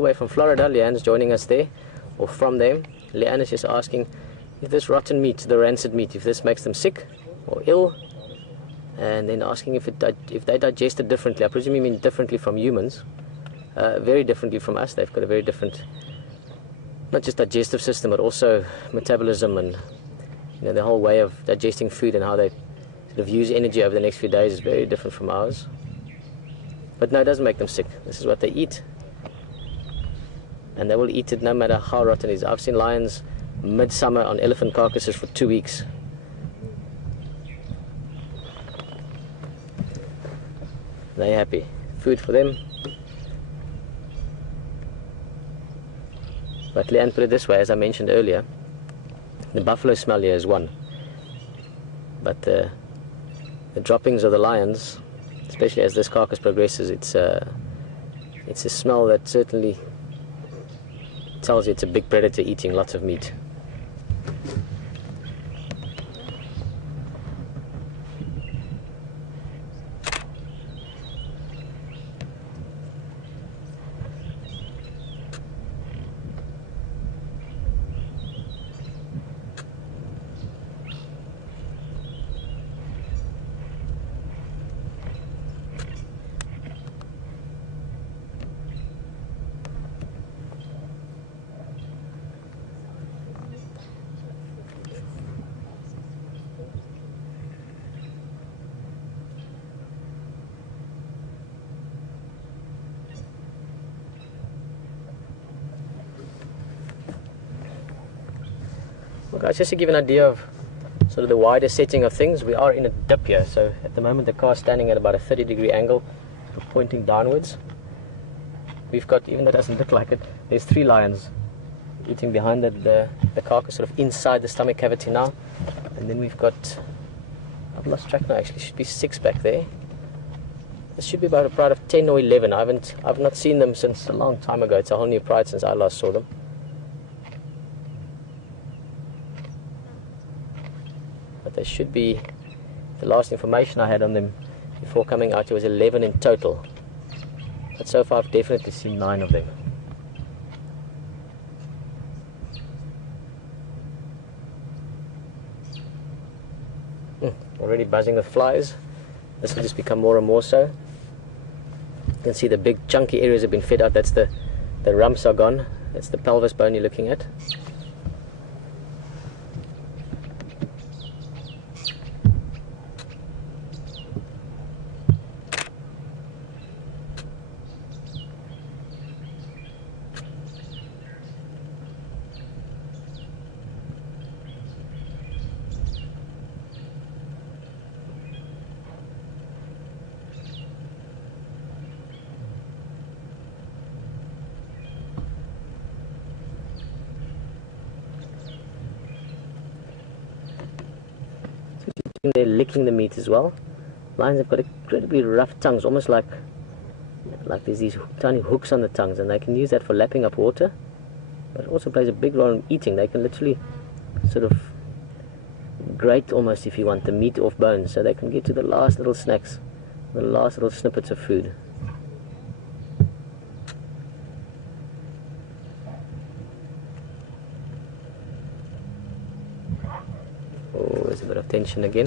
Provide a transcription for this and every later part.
away from Florida. Leanne's joining us there, or from them. Leanne is just asking if this rotten meat, the rancid meat, if this makes them sick or ill, and then asking if they digest it differently. I presume you mean differently from humans, very differently from us. They've got a very different, not just digestive system, but also metabolism and the whole way of digesting food and how they sort of use energy over the next few days is very different from ours. But no, it doesn't make them sick. This is what they eat, and they will eat it no matter how rotten it is. I've seen lions midsummer on elephant carcasses for 2 weeks. They're happy. Food for them. But Leanne put it this way, as I mentioned earlier, the buffalo smell here is one. But the droppings of the lions, especially as this carcass progresses, it's a smell that certainly tells you it's a big predator eating lots of meat. Well guys, just to give you an idea of sort of the wider setting of things, we are in a dip here. So at the moment the car is standing at about a 30-degree angle, sort of pointing downwards. We've got, even though it doesn't look like it, there's 3 lions eating behind the carcass, sort of inside the stomach cavity now. And then we've got, I've lost track now, actually should be 6 back there. This should be about a pride of 10 or 11. I've not seen them since a long time ago. It's a whole new pride since I last saw them. But they should be, the last information I had on them before coming out, it was 11 in total. But so far I've definitely seen 9 of them. Already buzzing with flies. This will just become more and more so. You can see the big chunky areas have been fed out. That's the rumps are gone. That's the pelvis bone you're looking at. They're licking the meat as well. Lions have got incredibly rough tongues, almost like there's these tiny hooks on the tongues, and they can use that for lapping up water. But it also plays a big role in eating. They can literally sort of grate almost, if you want, the meat off bones, so they can get to the last little snacks, the last little snippets of food. Oh, there's a bit of tension again.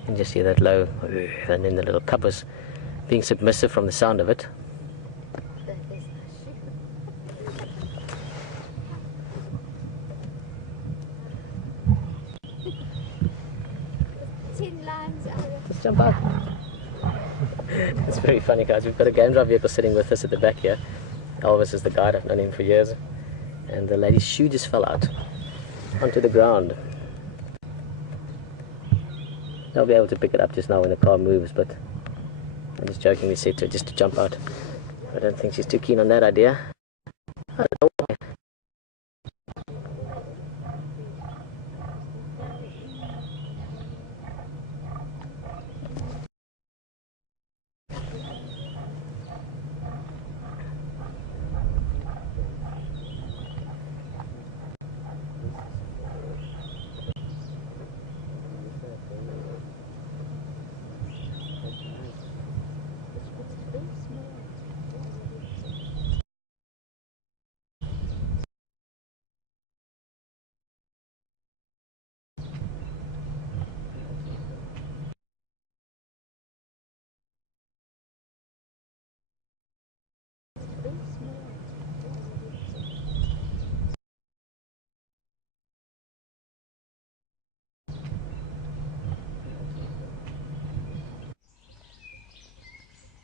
You can just hear that low, and then the little cubs being submissive from the sound of it. Just jump out. It's very funny, guys. We've got a game drive vehicle sitting with us at the back here. Elvis is the guide. I've known him for years. And the lady's shoe just fell out onto the ground. They'll be able to pick it up just now when the car moves, but I just jokingly said to her just to jump out. I don't think she's too keen on that idea. I don't know why.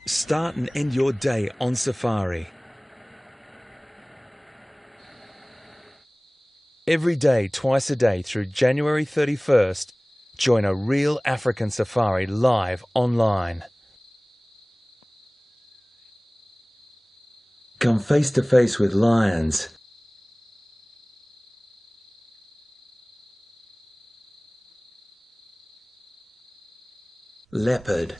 Start and end your day on safari. Every day, twice a day through January 31st, join a real African safari live online. Come face to face with lions, leopard,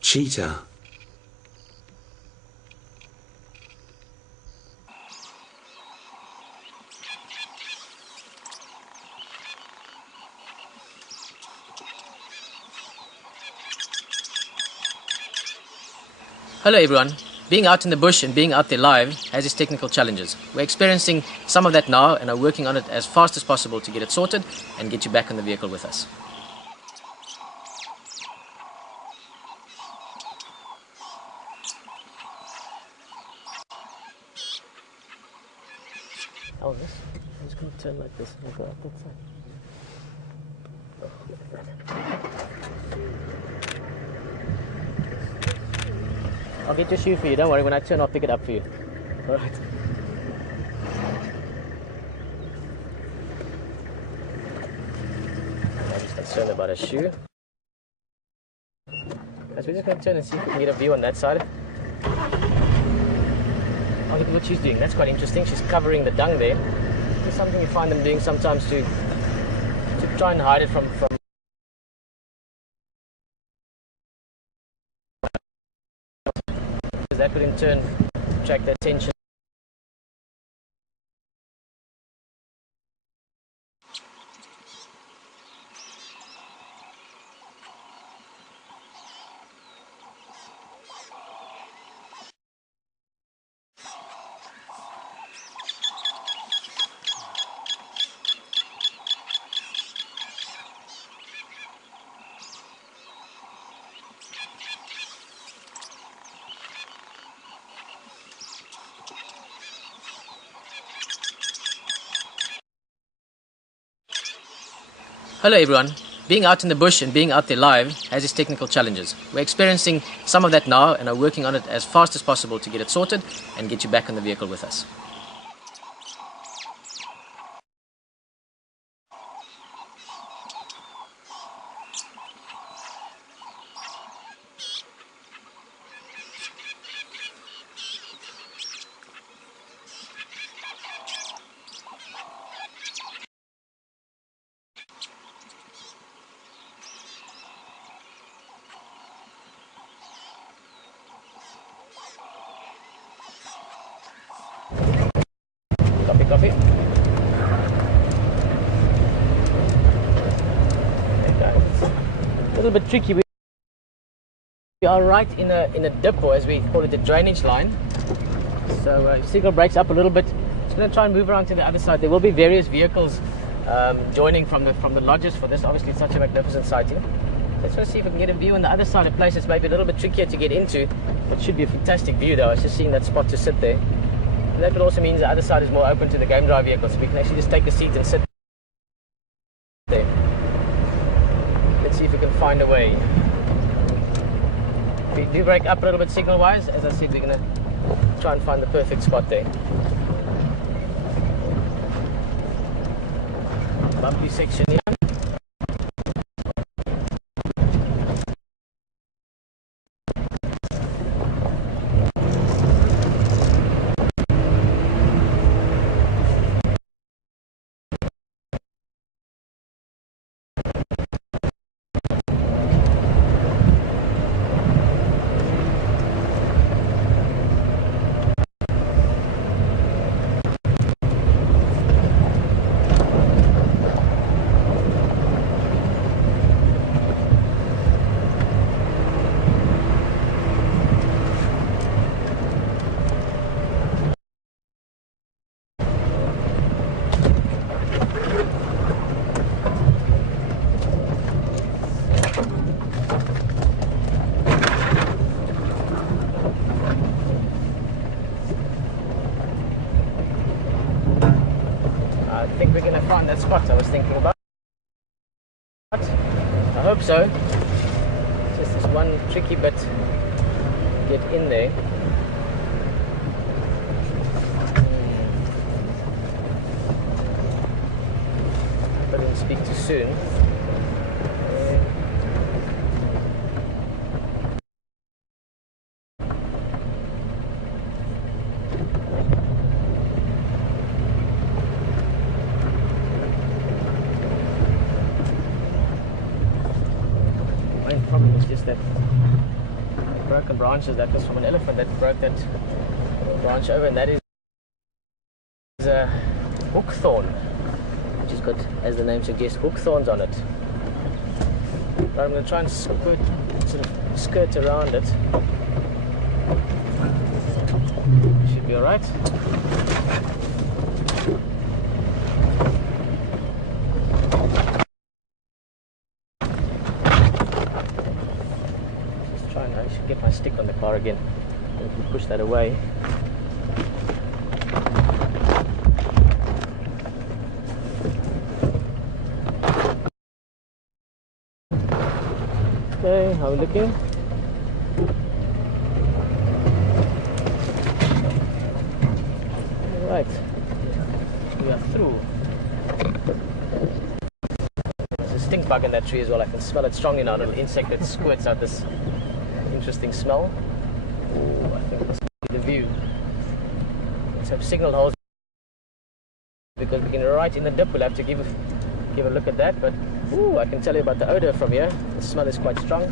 cheetah, Hello everyone. Being out in the bush and being out there live has its technical challenges. We're experiencing some of that now and are working on it as fast as possible to get it sorted and get you back in the vehicle with us. Oh, this? I'm just going to turn like this and go up that side. I'll get your shoe for you, don't worry, when I turn I'll pick it up for you. Alright. I'm just concerned about a shoe. Guys, we're just going to turn and see if we can get a view on that side. Oh, look at what she's doing, that's quite interesting. She's covering the dung there. It's something you find them doing sometimes to try and hide it from that would in turn attract their attention. Hello everyone. Being out in the bush and being out there live has its technical challenges. We're experiencing some of that now and are working on it as fast as possible to get it sorted and get you back in the vehicle with us. Copy. A little bit tricky. We are right in a dip, or as we call it, a drainage line. So signal breaks up a little bit. Just going to try and move around to the other side. There will be various vehicles joining from the lodges for this. Obviously, it's such a magnificent sighting. Let's try to see if we can get a view on the other side of places. Maybe a little bit trickier to get into, but should be a fantastic view though. I was just seeing that spot to sit there. And that would also mean the other side is more open to the game drive vehicles, so we can actually just take a seat and sit there. Let's see if we can find a way. If we do break up a little bit signal-wise, as I said, we're going to try and find the perfect spot there. Bumpy section here. find that spot I was thinking about. I hope so. Just this one tricky bit to get in there. I didn't speak too soon. Main problem is just that broken branches. That was from an elephant that broke that branch over, and that is a hookthorn, which has got, as the name suggests, hookthorns on it. But I'm going to try and skirt around it. Should be alright. I should get my stick on the car again. If you push that away. Okay, how are we looking? Right, we are through. There's a stink bug in that tree as well. I can smell it strongly now. A little insect that squirts out this interesting smell. Oh, I think this will be the view. Let's have signal holes, because we can right in the dip. We'll have to give a look at that. But ooh, I can tell you about the odor from here. The smell is quite strong.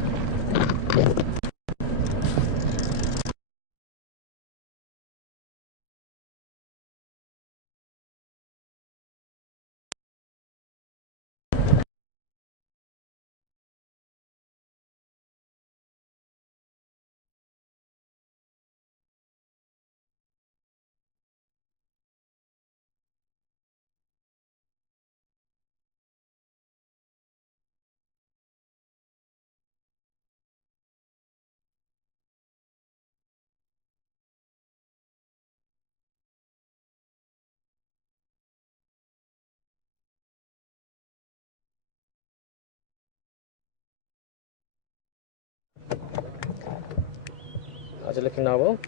How's it looking now, Will?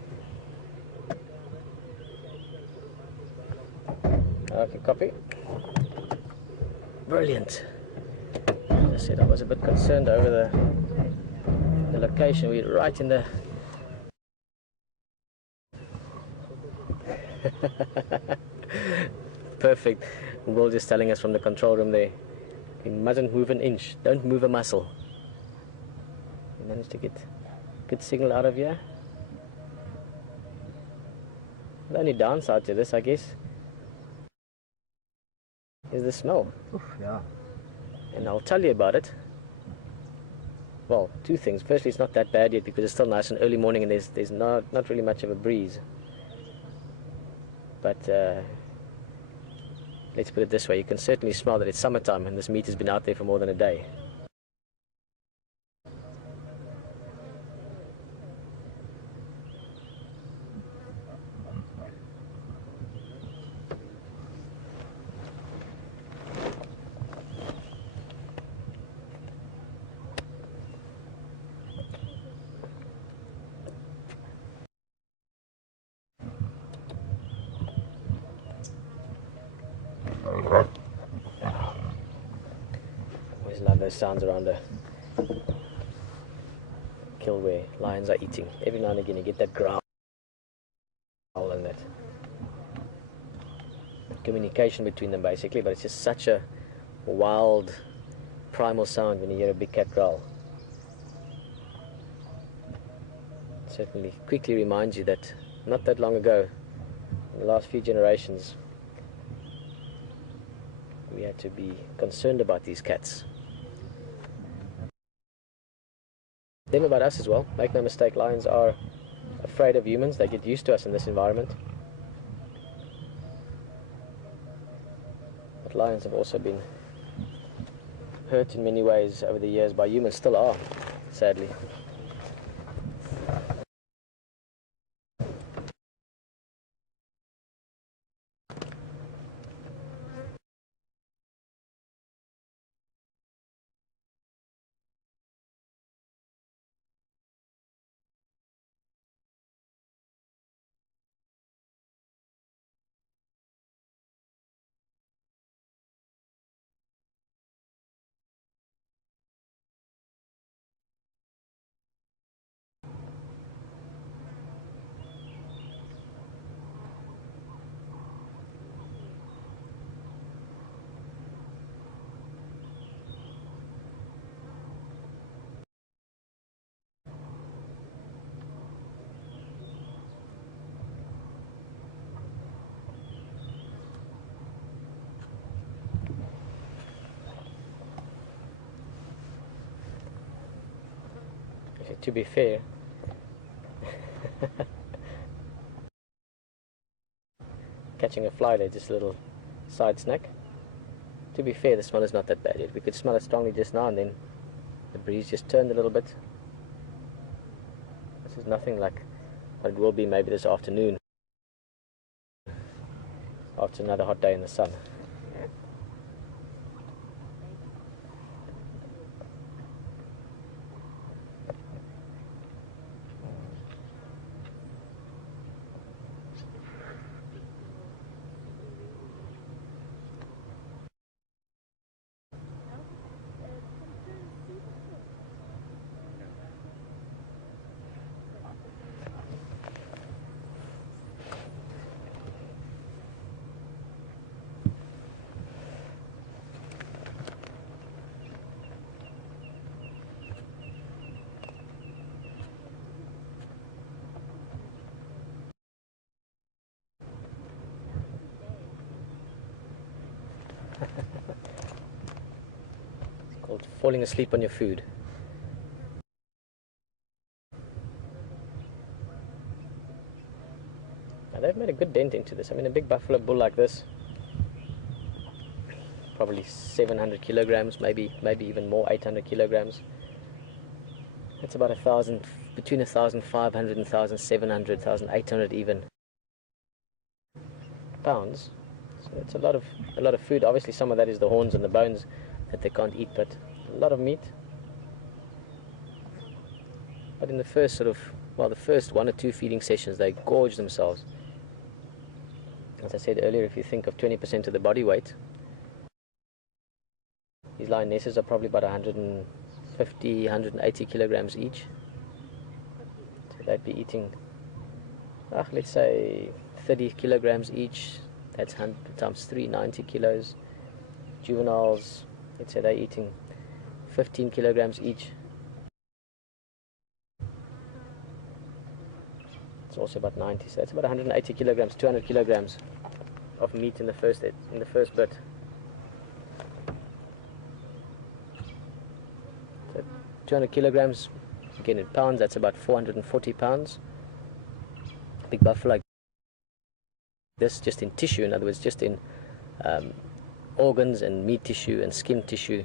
Okay, copy. Brilliant. As I said, I was a bit concerned over the location. We're right in the... Perfect. Will just telling us from the control room there, you mustn't move an inch, don't move a muscle. We managed to get good signal out of here. The only downside to this, I guess, is the smell. Oof, yeah. And I'll tell you about it. Well, two things. Firstly, it's not that bad yet because it's still nice and early morning and there's not really much of a breeze. But let's put it this way, you can certainly smell that it's summertime and this meat has been out there for more than a day. Always love those sounds around a kill where lions are eating. Every now and again you get that growl and that communication between them basically, but it's just such a wild primal sound when you hear a big cat growl. It certainly quickly reminds you that not that long ago, in the last few generations, we had to be concerned about these cats. Them about us as well. Make no mistake, lions are afraid of humans. They get used to us in this environment. But lions have also been hurt in many ways over the years by humans, still are, sadly. to be fair, catching a fly there, just a little side snack. To be fair, the smell is not that bad yet. We could smell it strongly just now, and then the breeze just turned a little bit. This is nothing like what it will be maybe this afternoon, after another hot day in the sun. It's called falling asleep on your food. Now they've made a good dent into this. I mean, a big buffalo bull like this, probably 700 kilograms, maybe even more, 800 kilograms. That's about 1,000, between 1,500 and 1,700, 1,800 even pounds. So it's a lot of food. Obviously, some of that is the horns and the bones that they can't eat, but a lot of meat. But in the first the first 1 or 2 feeding sessions, they gorge themselves. As I said earlier, if you think of 20% of the body weight, these lionesses are probably about 150, 180 kilograms each. So they'd be eating, let's say 30 kilograms each. That's 100 times 3, 90 kilos. Juveniles, let's say they're eating 15 kilograms each. It's also about 90, so that's about 180 kilograms, 200 kilograms of meat in the first bit. So 200 kilograms, again in pounds, that's about 440 pounds. Big buffalo like this, just in tissue, in other words, just in organs and meat tissue and skin tissue,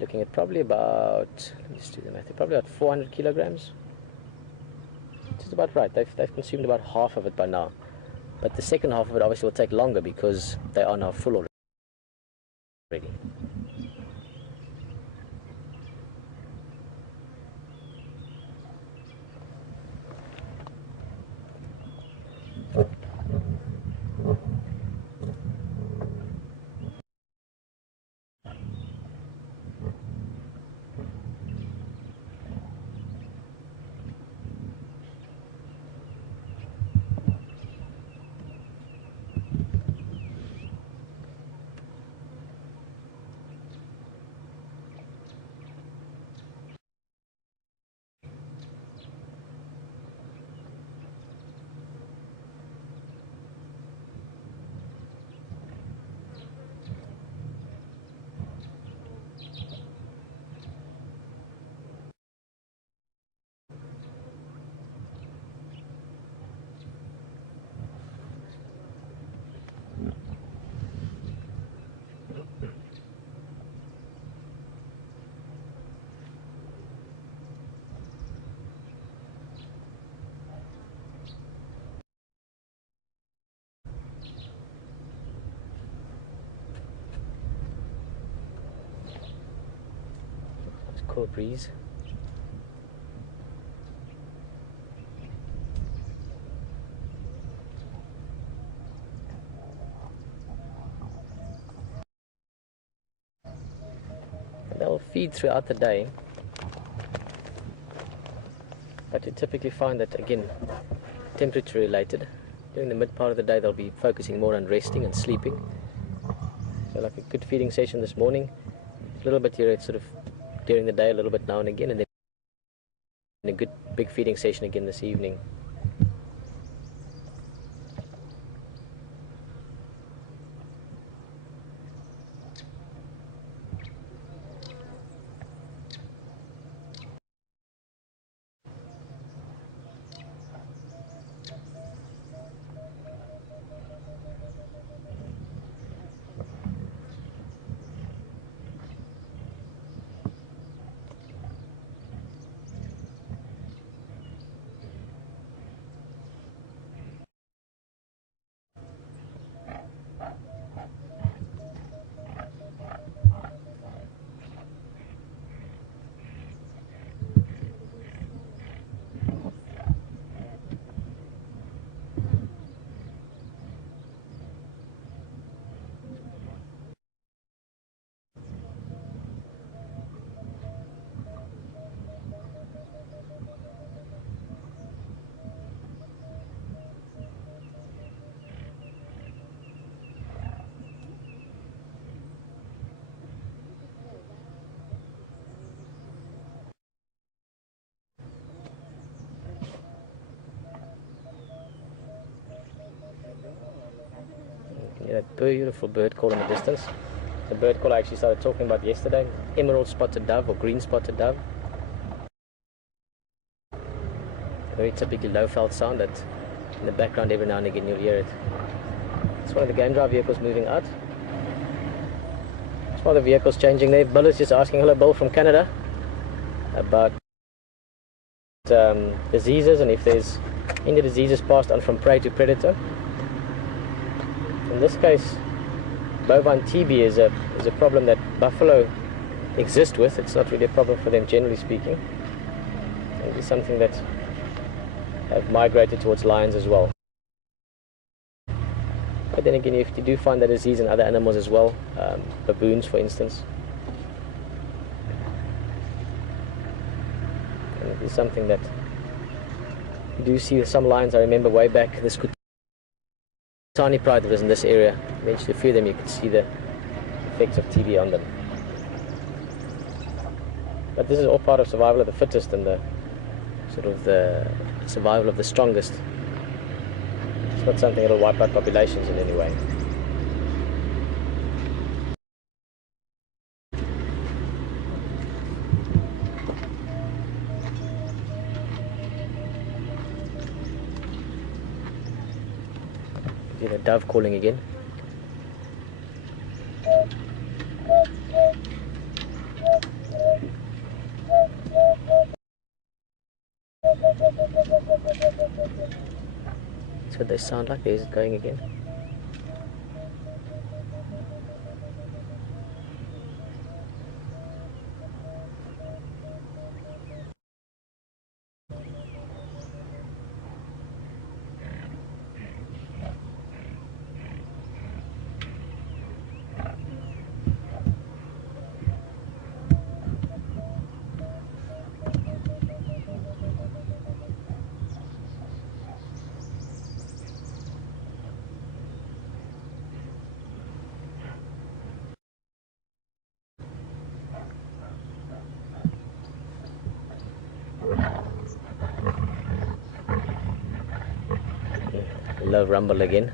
looking at probably about, let me just do the math, probably about 400 kilograms. Which is about right. They've consumed about half of it by now. But the second half of it obviously will take longer because they are now full already. Cool breeze. They'll feed throughout the day, but you typically find that, again, temperature related. During the mid part of the day, they'll be focusing more on resting and sleeping. So like a good feeding session this morning, a little bit here, it's sort of during the day, a little bit now and again, and then a good big feeding session again this evening. that beautiful bird call in the distance. The bird call I actually started talking about yesterday. Emerald spotted dove or green spotted dove. Very typically low-felt sound that in the background every now and again you'll hear it. It's one of the game drive vehicles moving out. It's one of the vehicles changing there. Bill is just asking, hello Bill from Canada, about diseases and if there's any diseases passed on from prey to predator. In this case, bovine TB is a problem that buffalo exist with. It's not really a problem for them generally speaking. And it's something that have migrated towards lions as well. But then again, if you do find that disease in other animals as well, baboons for instance, and it is something that you do see with some lions. I remember way back, this tiny pride that was in this area, eventually a few of them you could see the effects of TB on them. But this is all part of survival of the fittest and the sort of the survival of the strongest. It's not something that will wipe out populations in any way. See the dove calling again. That's what they sound like. There's it going again. Low rumble again.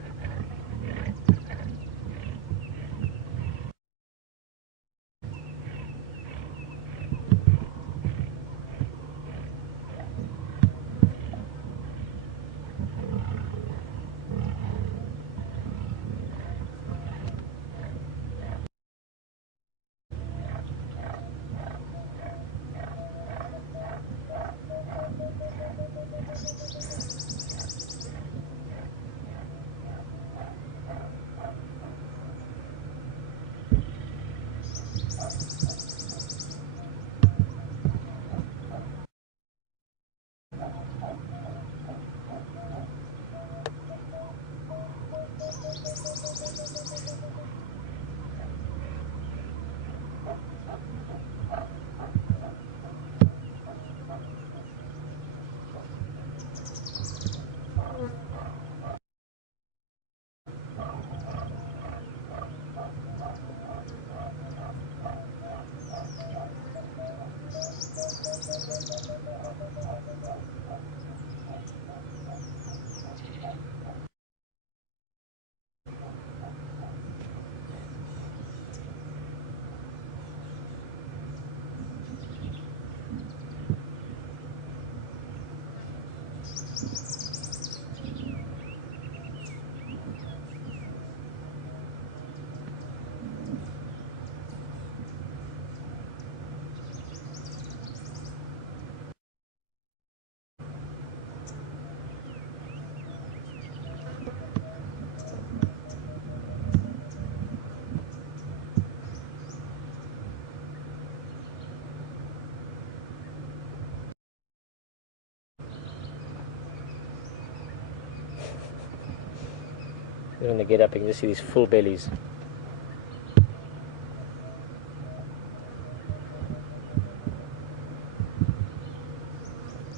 When they get up, you can just see these full bellies.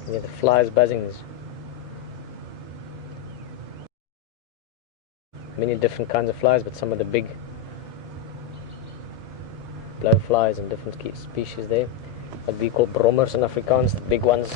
Yeah, the flies buzzing. There's many different kinds of flies, but some of the big blowflies and different species there. What we call brommers in Afrikaans, the big ones.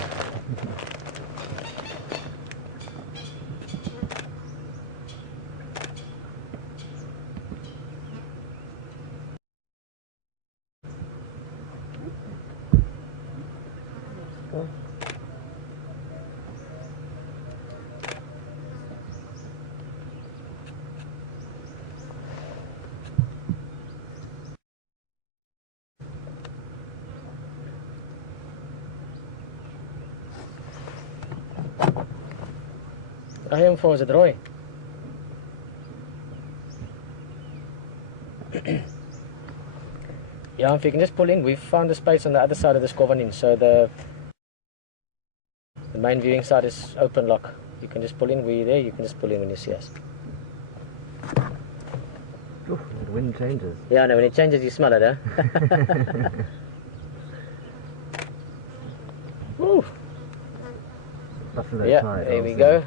I hear him for, is it Roy? Yeah, if you can just pull in, we've found a space on the other side of the Skovanin, so the main viewing side is open lock. You can just pull in, we're there, you can just pull in when you see us. Oof, the wind changes. Yeah, no, when it changes you smell it, huh? Woo! Buffalo Yeah, tide there we rolls go.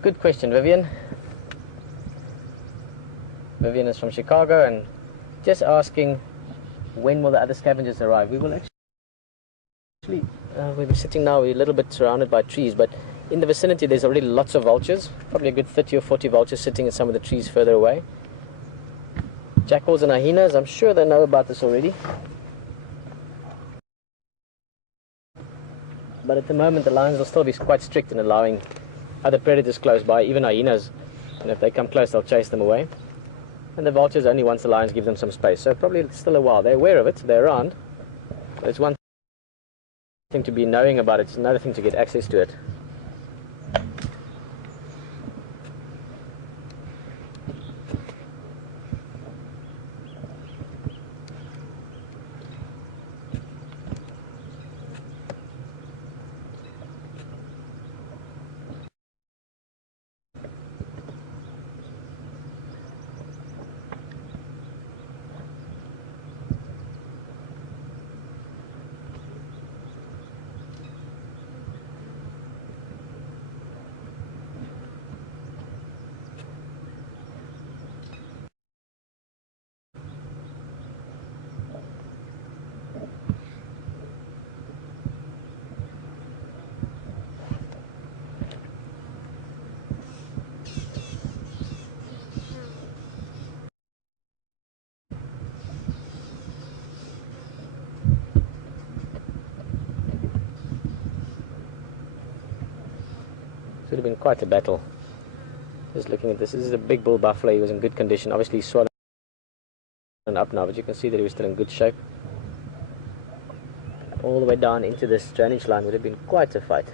Good question, Vivian. Vivian is from Chicago and just asking when will the other scavengers arrive. We will actually, we're sitting now, we're a little bit surrounded by trees, but in the vicinity there's already lots of vultures, probably a good 30 or 40 vultures sitting in some of the trees further away. Jackals and hyenas, I'm sure they know about this already. But at the moment the lions will still be quite strict in allowing other predators close by, even hyenas, and if they come close they'll chase them away. And the vultures only once the lions give them some space, so probably still a while. They're aware of it, they're around, but it's one thing to be knowing about it, it's another thing to get access to it. It would have been quite a battle. Just looking at this, this is a big bull buffalo. He was in good condition. Obviously he's swollen up now, but you can see that he was still in good shape. All the way down into this drainage line would have been quite a fight.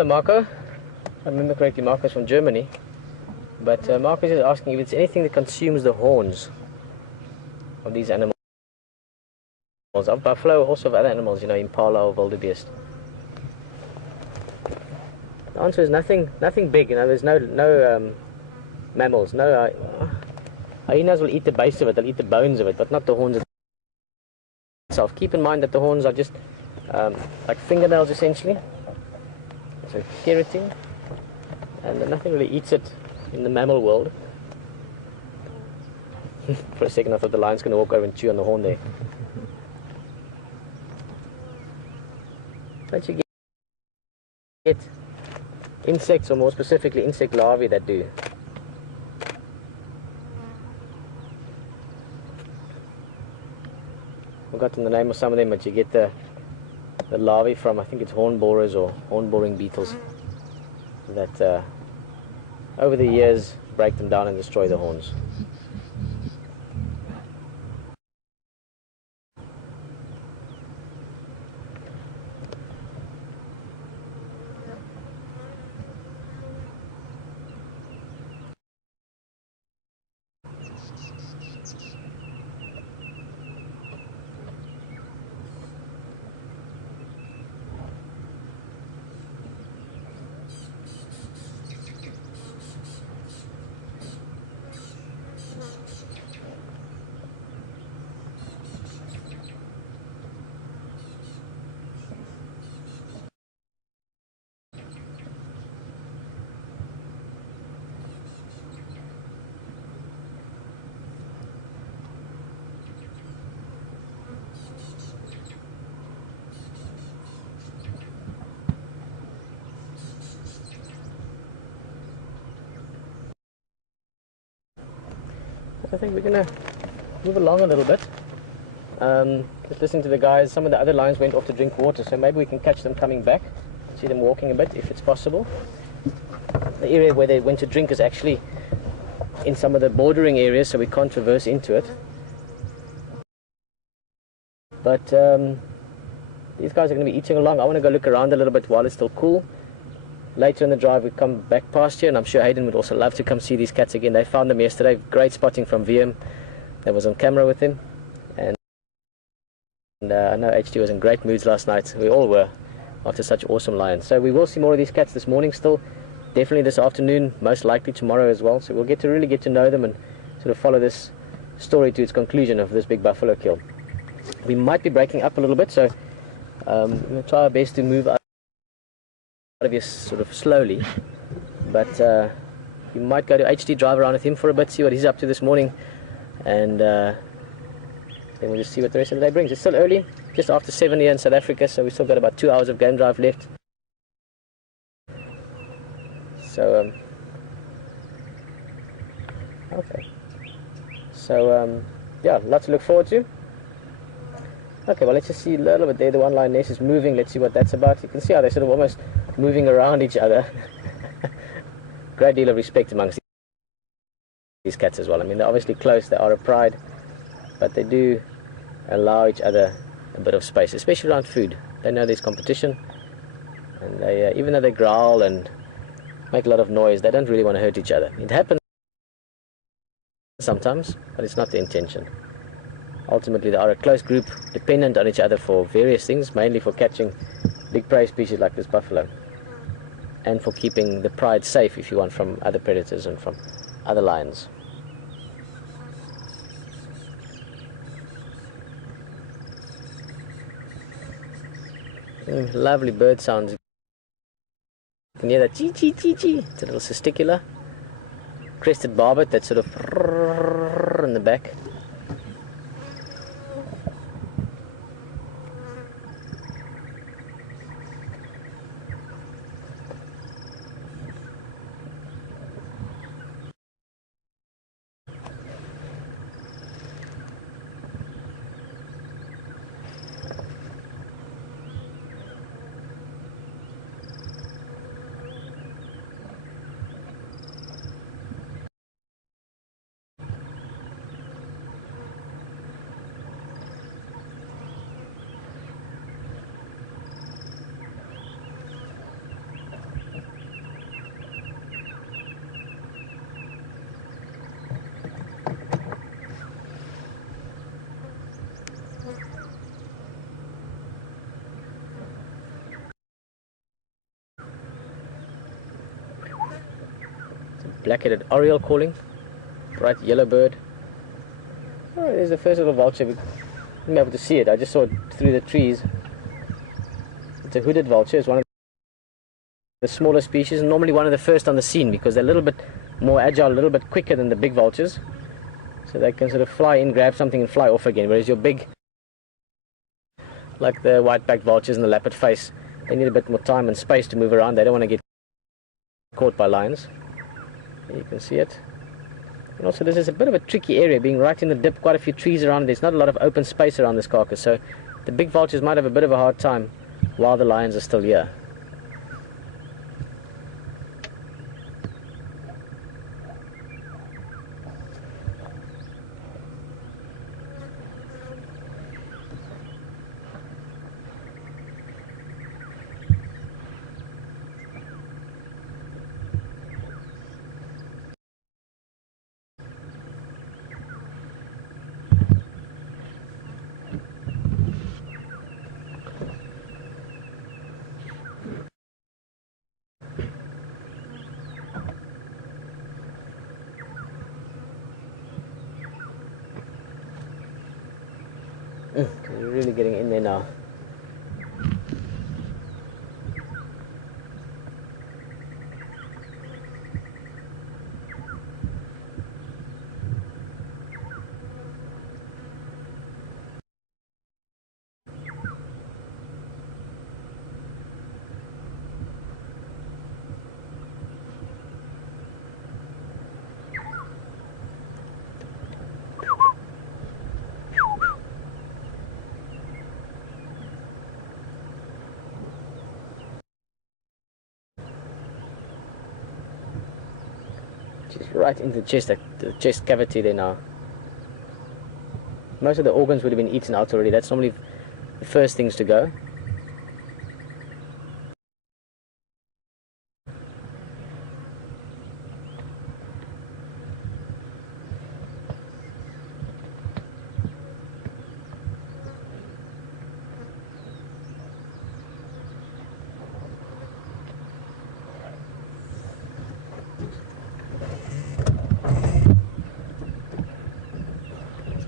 Hello, Marco. If I remember correctly, Marco's from Germany. But Marco is asking if it's anything that consumes the horns of these animals. Of buffalo, also of other animals, impala or wildebeest. The answer is nothing big. There's no mammals. No hyenas will eat the base of it. They'll eat the bones of it, but not the horns itself. Keep in mind that the horns are just like fingernails, essentially. So keratin, and nothing really eats it in the mammal world. For a second, I thought the lion's going to walk over and chew on the horn there. Don't you get insects, or more specifically insect larvae, that do? I've forgotten the name of some of them, but you get the larvae from, I think it's horn borers or horn boring beetles that over the years break them down and destroy the horns. I think we're going to move along a little bit. Just listening to the guys, some of the other lions went off to drink water, so maybe we can catch them coming back, see them walking a bit if it's possible. The area where they went to drink is actually in some of the bordering areas, so we can't traverse into it. But these guys are going to be eating along. I want to go look around a little bit while it's still cool. Later in the drive we come back past here, and I'm sure Hayden would also love to come see these cats again. They found them yesterday. Great spotting from VM. That was on camera with him. And I know HD was in great moods last night. We all were, after such awesome lions. So we will see more of these cats this morning still. Definitely this afternoon, most likely tomorrow as well. So we'll really get to know them and sort of follow this story to its conclusion of this big buffalo kill. We might be breaking up a little bit, so we'll try our best to move out of here sort of slowly, but you might go to HD, drive around with him for a bit, see what he's up to this morning, and then we'll just see what the rest of the day brings. It's still early, just after 7 here in South Africa, so we've still got about 2 hours of game drive left. So okay, so yeah, lots to look forward to. Okay, well, let's just see a little bit there. The one lioness is moving. Let's see what that's about. You can see how they're sort of almost moving around each other. Great deal of respect amongst these cats as well. I mean, they're obviously close. They are a pride, but they do allow each other a bit of space, especially around food. They know there's competition, and they, even though they growl and make a lot of noise, they don't really want to hurt each other. It happens sometimes, but it's not the intention. Ultimately, they are a close group, dependent on each other for various things, mainly for catching big prey species like this buffalo, and for keeping the pride safe, if you want, from other predators and from other lions. Lovely bird sounds. You can hear that chee chee chee chee. It's a little testicular, crested barbet, that sort of in the back. black-headed oriole calling. Bright yellow bird. Oh, there's the first little vulture. We wouldn't be able to see it. I just saw it through the trees. It's a hooded vulture. It's one of the smaller species, and normally one of the first on the scene because they're a little bit more agile, a little bit quicker than the big vultures. So they can sort of fly in, grab something and fly off again. Whereas your big, like the white-backed vultures and the lappet face, they need a bit more time and space to move around. They don't want to get caught by lions. You can see it. And also this is a bit of a tricky area, being right in the dip, quite a few trees around. There's not a lot of open space around this carcass, so the big vultures might have a bit of a hard time while the lions are still here. You're really getting in there now. She's right in the chest cavity there now. Most of the organs would have been eaten out already. That's normally the first things to go.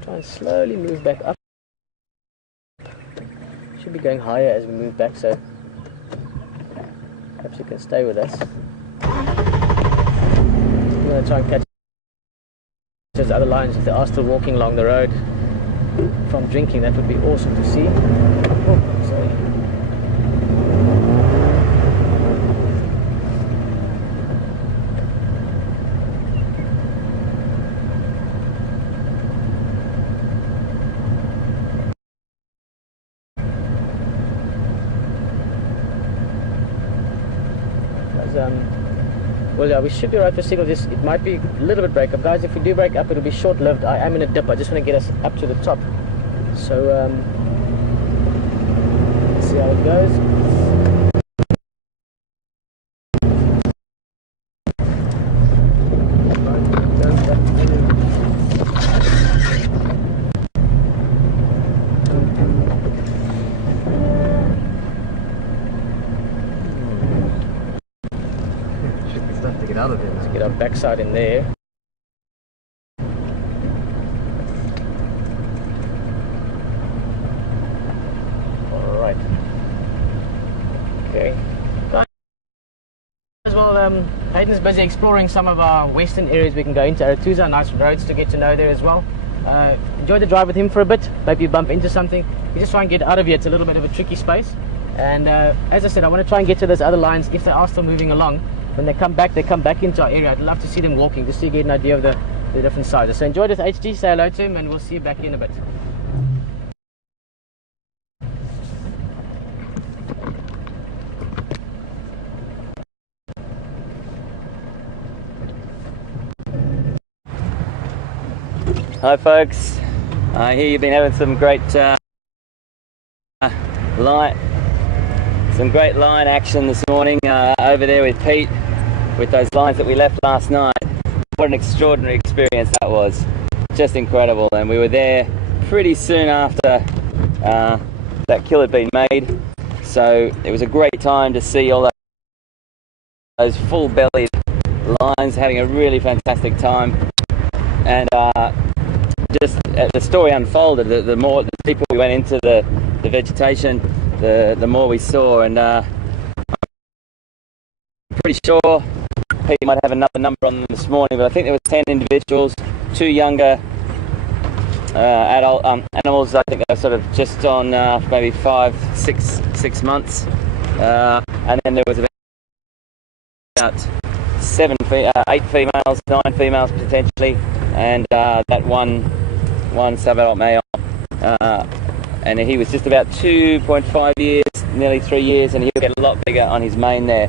And slowly move back up. Should be going higher as we move back, so perhaps you can stay with us. I'm going to try and catch those other lions if they are still walking along the road from drinking. That would be awesome to see. Oh, sorry. Well, yeah, we should be right for signal. Just it might be a little bit break up, guys. If we do break up, it'll be short-lived. I am in a dip. I just want to get us up to the top. So let's see how it goes. Out of it. Let's get our backside in there. Alright. Okay. Guys, well, Hayden's busy exploring some of our western areas. We can go into Arathusa, nice roads to get to know there as well. Enjoy the drive with him for a bit. Maybe you bump into something. You just try and get out of here. It's a little bit of a tricky space. And as I said, I want to try and get to those other lions if they are still moving along. When they come back into our area. I'd love to see them walking, just so you get an idea of the different sizes. So enjoy this HG, say hello to him, and we'll see you back in a bit. Hi folks, I hear you've been having some great lion action this morning over there with Pete, with those lions that we left last night. What an extraordinary experience that was, just incredible. And we were there pretty soon after that kill had been made, so it was a great time to see all those full-bellied lions, having a really fantastic time. And just the story unfolded. The more, the deeper we went into the vegetation, the more we saw. And I'm pretty sure Pete might have another number on them this morning, but I think there was 10 individuals, 2 younger adult animals. I think they were sort of just on maybe 6 months, and then there was about 8 females, 9 females potentially, and that one sub-adult male, and he was just about 2.5 years, nearly 3 years, and he'll get a lot bigger on his mane there.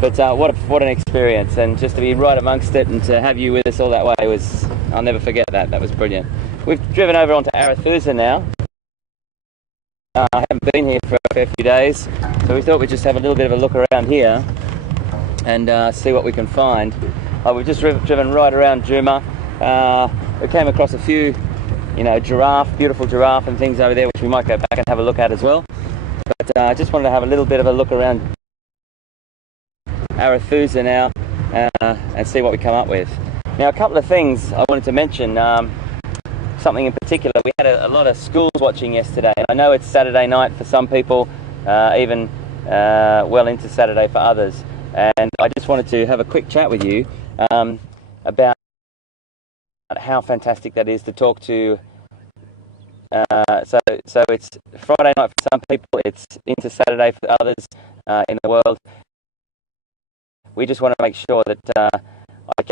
But what an experience, and just to be right amongst it and to have you with us all that way was, I'll never forget that. That was brilliant. We've driven over onto Arathusa now. I haven't been here for a fair few days, so we thought we'd just have a little bit of a look around here and see what we can find. We've just driven right around Djuma. We came across a few, beautiful giraffe and things over there, which we might go back and have a look at as well. But I just wanted to have a little bit of a look around Arathusa now and see what we come up with. Now, a couple of things I wanted to mention. Something in particular, we had a lot of schools watching yesterday, and I know it's Saturday night for some people, even well into Saturday for others, and I just wanted to have a quick chat with you about how fantastic that is to talk to. So it's Friday night for some people, it's into Saturday for others in the world. We just want to make sure that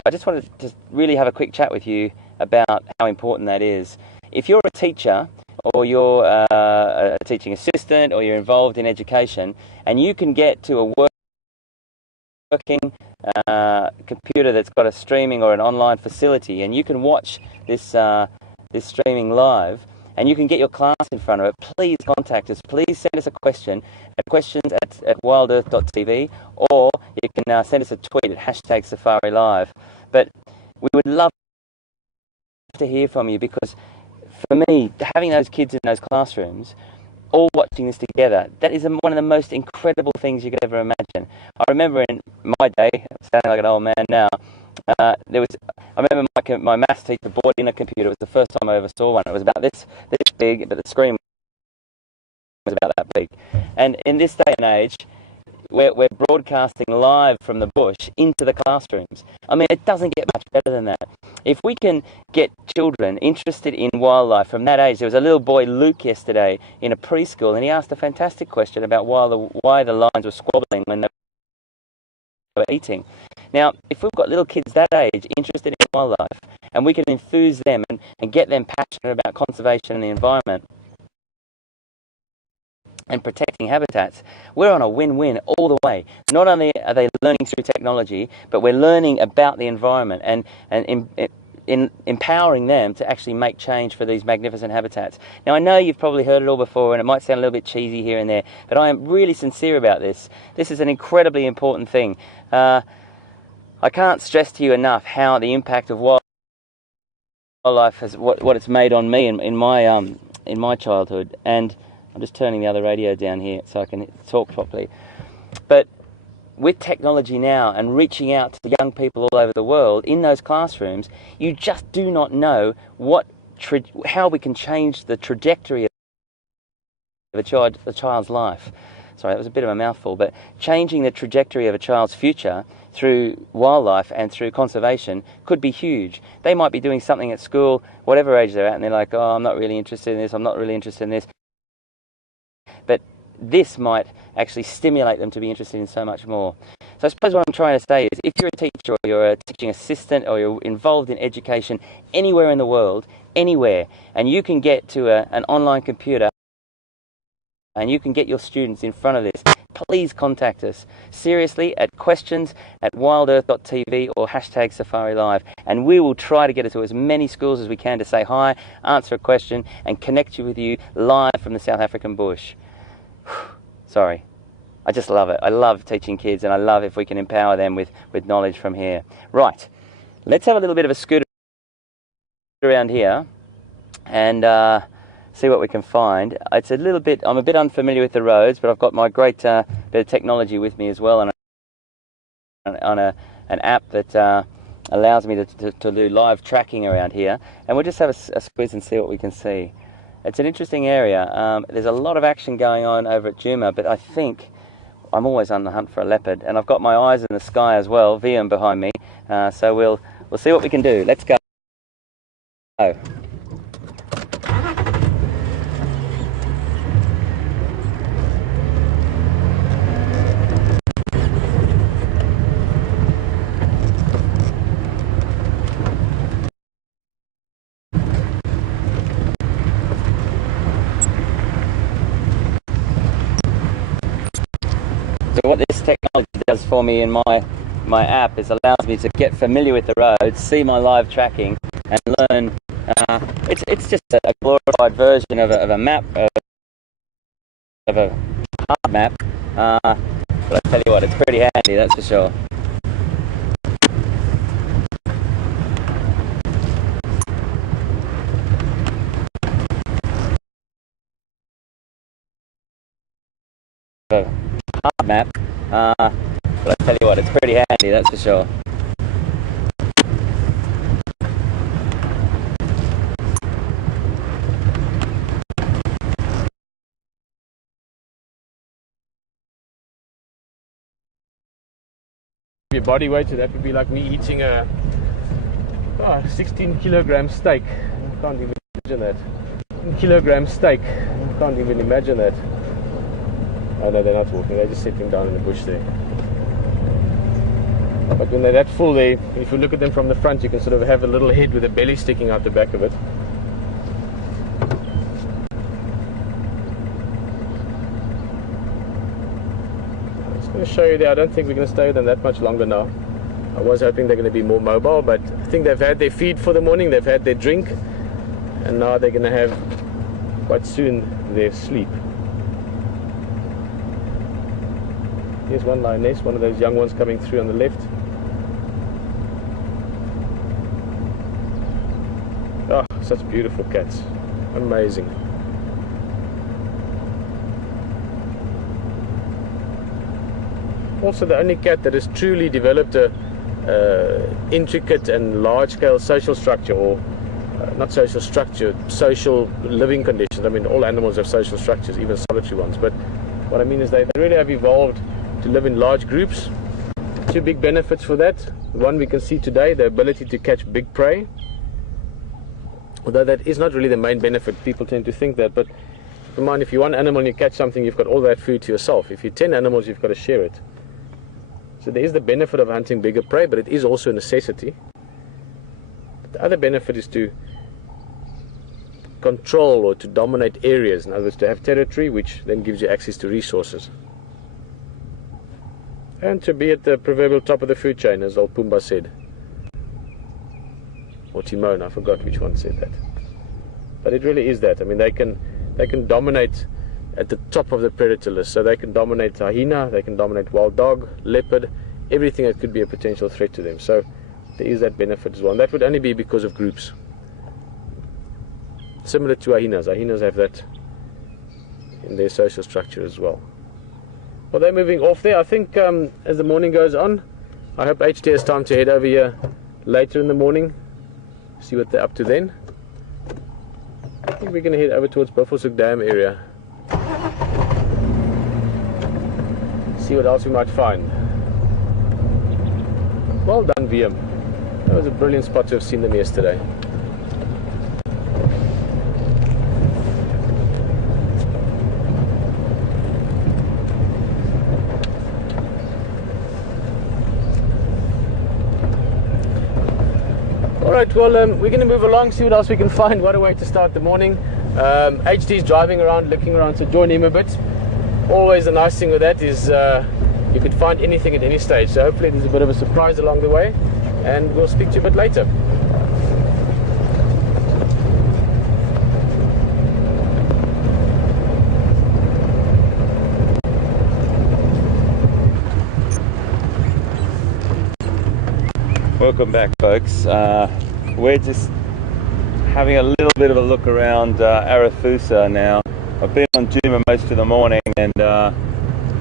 I just wanted to just really have a quick chat with you about how important that is. If you're a teacher, or you're a teaching assistant, or you're involved in education, and you can get to a working computer that's got a streaming or an online facility, and you can watch this streaming live, and you can get your class in front of it, please contact us. Please send us a question at questions at WildEarthTV, or you can send us a tweet at #SafariLive. But we would love to hear from you, because for me, having those kids in those classrooms, all watching this together, that is one of the most incredible things you could ever imagine. I remember in my day, sounding like an old man now, I remember my maths teacher brought in a computer. It was the first time I ever saw one. It was about this big, but the screen was about that big. And in this day and age, we're broadcasting live from the bush into the classrooms. I mean, it doesn't get much better than that. If we can get children interested in wildlife from that age. There was a little boy, Luke, yesterday in a preschool, and he asked a fantastic question about why the lions were squabbling when they were eating. Now, if we've got little kids that age interested in wildlife, and we can enthuse them and get them passionate about conservation and the environment and protecting habitats, we're on a win-win all the way. Not only are they learning through technology, but we're learning about the environment and in empowering them to actually make change for these magnificent habitats. Now, I know you've probably heard it all before, and it might sound a little bit cheesy here and there, but I am really sincere about this. This is an incredibly important thing. I can't stress to you enough how the impact of wildlife has, what it's made on me in my childhood. And I'm just turning the other radio down here so I can talk properly. But with technology now and reaching out to young people all over the world in those classrooms, you just do not know how we can change the trajectory of a child's life. Sorry, that was a bit of a mouthful, but changing the trajectory of a child's future through wildlife and through conservation could be huge. They might be doing something at school, whatever age they're at, and they're like, oh, I'm not really interested in this, I'm not really interested in this. But this might actually stimulate them to be interested in so much more. So I suppose what I'm trying to say is, if you're a teacher or you're a teaching assistant or you're involved in education anywhere in the world, anywhere, and you can get to an online computer and you can get your students in front of this, please contact us seriously at questions@wildearth.tv or #SafariLive, and we will try to get it to as many schools as we can to say hi, answer a question, and connect you with you live from the South African bush. Sorry, I just love it. I love teaching kids, and I love if we can empower them with knowledge from here. Right, let's have a little bit of a scooter around here and see what we can find. It's a little bit, I'm a bit unfamiliar with the roads, but I've got my great bit of technology with me as well on an app that allows me to do live tracking around here, and we'll just have a squeeze and see what we can see. It's an interesting area. There's a lot of action going on over at Djuma, but I think I'm always on the hunt for a leopard, and I've got my eyes in the sky as well, VM behind me, so we'll see what we can do. Let's go. So what this technology does for me in my app is allows me to get familiar with the roads, see my live tracking, and learn. It's just a glorified version of a map, of a hard map. But I tell you what, it's pretty handy, that's for sure. Hard map, but I tell you what, it's pretty handy, that's for sure. Your body weight, so that would be like me eating a 16 kilogram steak. I can't even imagine that. 16 kilogram steak. I can't even imagine that. Oh no, they're not walking, they're just sitting down in the bush there. But when they're that full, if you look at them from the front, you can sort of have a little head with a belly sticking out the back of it. I'm just going to show you there. I don't think we're going to stay with them that much longer now. I was hoping they're going to be more mobile, but I think they've had their feed for the morning, they've had their drink, and now they're going to have, quite soon, their sleep. Here's one lioness, one of those young ones coming through on the left. Oh, such beautiful cats. Amazing. Also the only cat that has truly developed a intricate and large-scale social structure, or not social structure, social living conditions. I mean, all animals have social structures, even solitary ones, but what I mean is they really have evolved to live in large groups. Two big benefits for that. One we can see today, the ability to catch big prey. Although that is not really the main benefit, people tend to think that, but come on, if you're one animal and you catch something, you've got all that food to yourself. If you're 10 animals, you've got to share it. So there is the benefit of hunting bigger prey, but it is also a necessity. The other benefit is to control or to dominate areas, in other words, to have territory, which then gives you access to resources. And to be at the proverbial top of the food chain, as old Pumbaa said. Or Timon, I forgot which one said that. But it really is that. I mean, they can dominate at the top of the predator list. So they can dominate hyena, they can dominate wild dog, leopard, everything that could be a potential threat to them. So there is that benefit as well. And that would only be because of groups. Similar to hyenas. Hyenas have that in their social structure as well. Well, they're moving off there. I think as the morning goes on, I hope HT has time to head over here later in the morning, see what they're up to then. I think we're going to head over towards Buffelshoek Dam area, see what else we might find. Well done, VM. That was a brilliant spot to have seen them yesterday. Alright, well, we're going to move along, see what else we can find. What a way to start the morning. HT's driving around, looking around, so join him a bit. Always the nice thing with that is you could find anything at any stage. So hopefully there's a bit of a surprise along the way, and we'll speak to you a bit later. Welcome back, folks. We're just having a little bit of a look around Arathusa now. I've been on Djuma most of the morning, and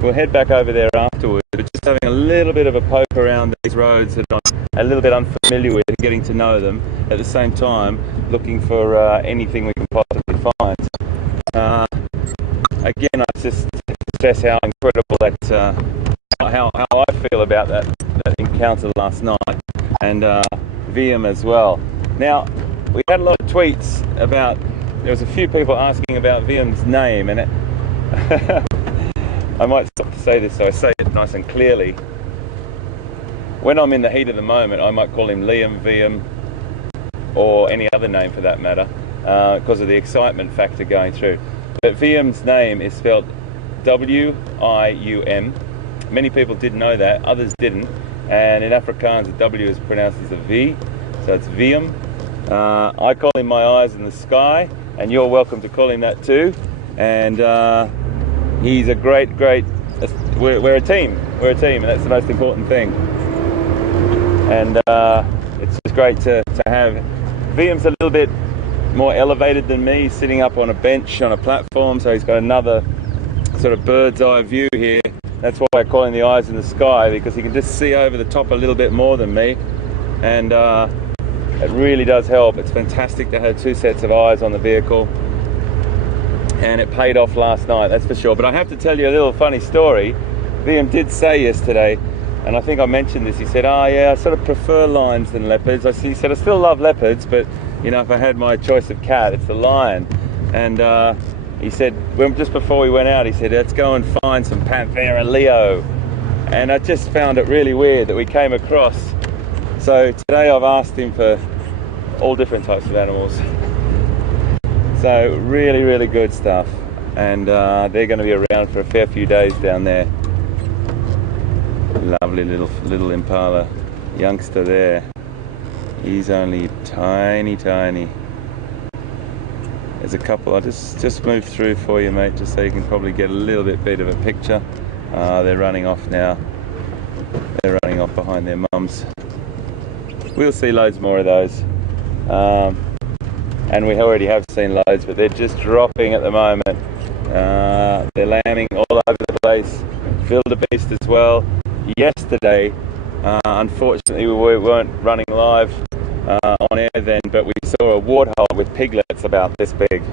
we'll head back over there afterwards. But just having a little bit of a poke around these roads that I'm a little bit unfamiliar with, and getting to know them. At the same time, looking for anything we can possibly find. Again, I just stress how incredible that, how I feel about that encounter last night, and VM as well. Now, we had a lot of tweets about, there was a few people asking about VM's name, and I might stop to say this so I say it nice and clearly. When I'm in the heat of the moment, I might call him Liam, VM, or any other name for that matter, because of the excitement factor going through. But VM's name is spelled W-I-U-M. Many people did know that, others didn't. And in Afrikaans, the W is pronounced as a V, so it's VM. I call him my eyes in the sky, and you're welcome to call him that too. And he's a great, we're a team, and that's the most important thing. And it's just great to have. VM's a little bit more elevated than me, sitting up on a bench on a platform, so he's got another sort of bird's eye view here. That's why I call him the eyes in the sky, because he can just see over the top a little bit more than me, and it really does help. It's fantastic to have two sets of eyes on the vehicle, and it paid off last night, that's for sure. But I have to tell you a little funny story. VM did say yesterday, and I think I mentioned this, he said, oh yeah, I sort of prefer lions than leopards. He said, I still love leopards, but you know, if I had my choice of cat, it's the lion. And he said, just before we went out, he said, let's go and find some Panthera Leo. And I just found it really weird that we came across. So today I've asked him for all different types of animals. So really, really good stuff. And they're going to be around for a fair few days down there. Lovely little impala youngster there. He's only tiny. There's a couple. I'll just move through for you, mate, just so you can probably get a little bit better of a picture. They're running off now. They're running off behind their mums. We'll see loads more of those. And we already have seen loads, but they're just dropping at the moment. They're lambing all over the place. Wildebeest as well. Yesterday, unfortunately, we weren't running live on air then, but we saw a warthog with piglets about this big.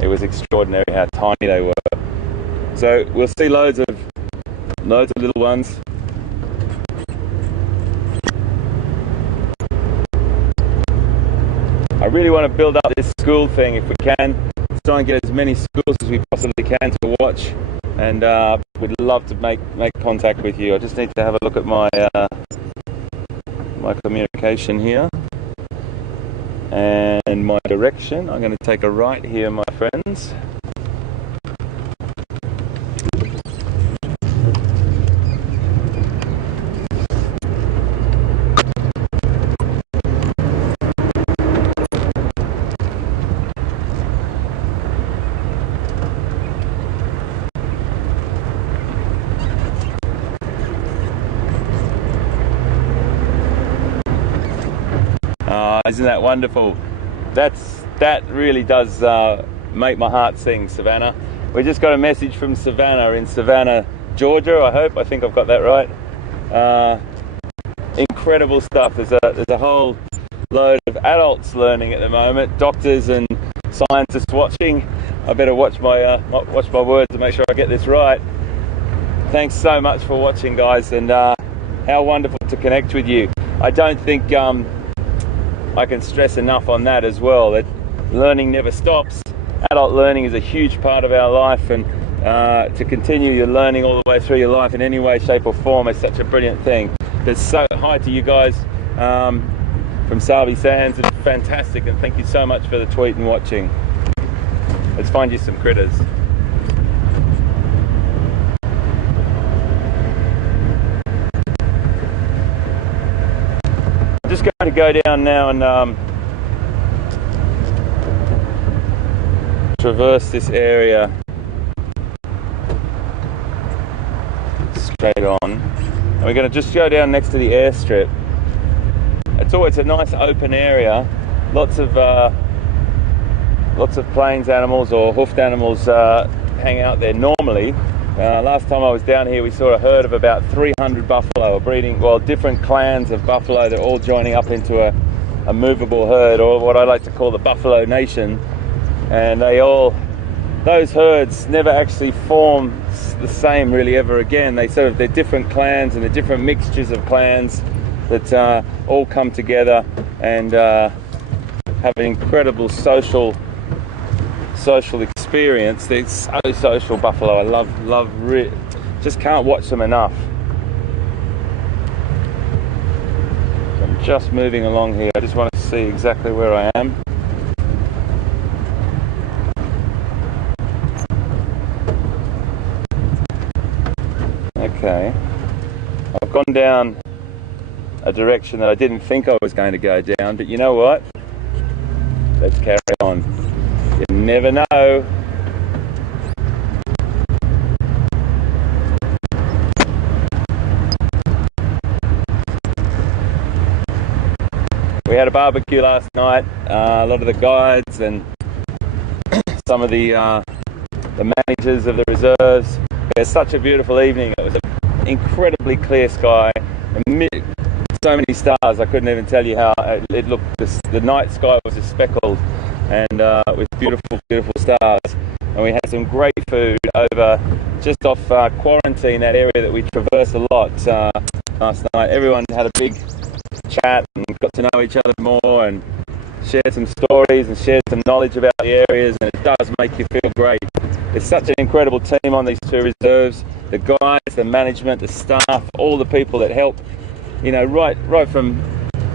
It was extraordinary how tiny they were. So we'll see loads of little ones. I really want to build up this school thing if we can. Let's try and get as many schools as we possibly can to watch, and we'd love to make contact with you. I just need to have a look at my my communication here and my direction. I'm going to take a right here, my friends. Isn't that wonderful? That really does make my heart sing, Savannah. We just got a message from Savannah in Savannah, Georgia, I think I've got that right. Incredible stuff. There's a whole load of adults learning at the moment, doctors and scientists watching. I better watch my words to make sure I get this right. Thanks so much for watching, guys, and how wonderful to connect with you. I don't think I can stress enough on that as well, that learning never stops. Adult learning is a huge part of our life, and to continue your learning all the way through your life in any way, shape or form is such a brilliant thing. But so hi to you guys from Sabi Sands. It's fantastic, and thank you so much for the tweet and watching. Let's find you some critters. Just going to go down now and traverse this area straight on, and we're going to just go down next to the airstrip. It's a nice open area, lots of plains animals or hoofed animals hang out there normally, Last time I was down here, we saw a herd of about 300 buffalo breeding, well, different clans of buffalo. They're all joining up into a movable herd, or what I like to call the Buffalo Nation. And those herds never actually form the same really ever again. They're different clans, and they're different mixtures of clans that all come together and have an incredible social experience. They're so social, buffalo. I just can't watch them enough. So I'm just moving along here. I just want to see exactly where I am. Okay, I've gone down a direction that I didn't think I was going to go down, but you know what? Let's carry on. You never know. We had a barbecue last night. A lot of the guides and some of the managers of the reserves. It was such a beautiful evening. It was an incredibly clear sky. So many stars, I couldn't even tell you how it looked. The night sky was just speckled and with beautiful, beautiful stars. And we had some great food over just off quarantine, that area that we traverse a lot last night. Everyone had a big chat and got to know each other more and shared some stories and shared some knowledge about the areas, and it does make you feel great. There's such an incredible team on these two reserves. The guides, the management, the staff, all the people that help, you know, right from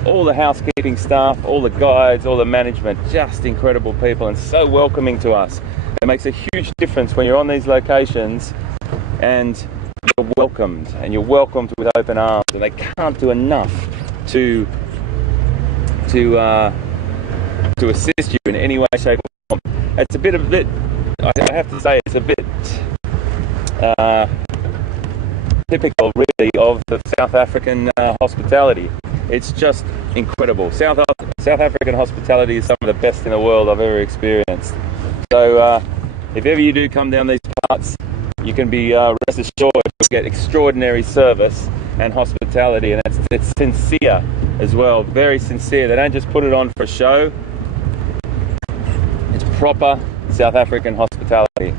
all the housekeeping staff, all the guides, all the management, just incredible people and so welcoming to us. It makes a huge difference when you're on these locations and you're welcomed, and you're welcomed with open arms, and they can't do enough to assist you in any way, shape or form. It's a bit, I have to say, it's a bit typical really of the South African hospitality. It's just incredible. South African hospitality is some of the best in the world I've ever experienced. So if ever you do come down these parts, you can be rest assured you'll get extraordinary service and hospitality, and it's sincere as well, very sincere. They don't just put it on for show. It's proper South African hospitality.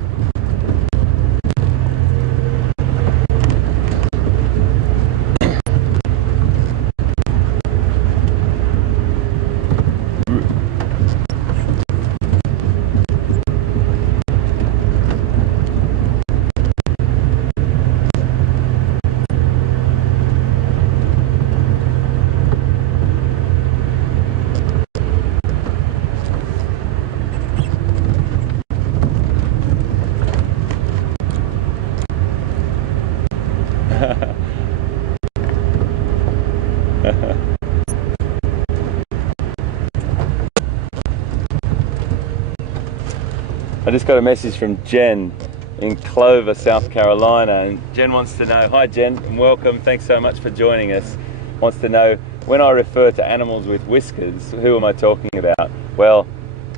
I just got a message from Jen in Clover, South Carolina, and Jen wants to know, hi Jen, and welcome, thanks so much for joining us. Wants to know, when I refer to animals with whiskers, who am I talking about? Well,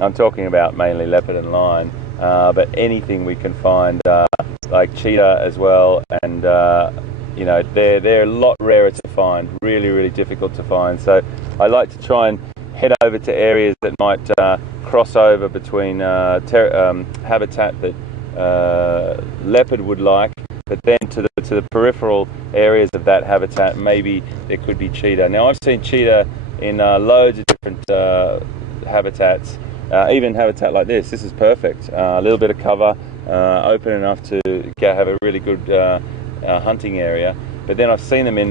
I'm talking about mainly leopard and lion, but anything we can find, like cheetah as well, and you know, they're a lot rarer to find, really, really difficult to find. So I like to try and head over to areas that might cross over between habitat that leopard would like, but then to the peripheral areas of that habitat, maybe there could be cheetah. Now I've seen cheetah in loads of different habitats, even habitat like this. This is perfect. A little bit of cover, open enough to have a really good hunting area. But then I've seen them in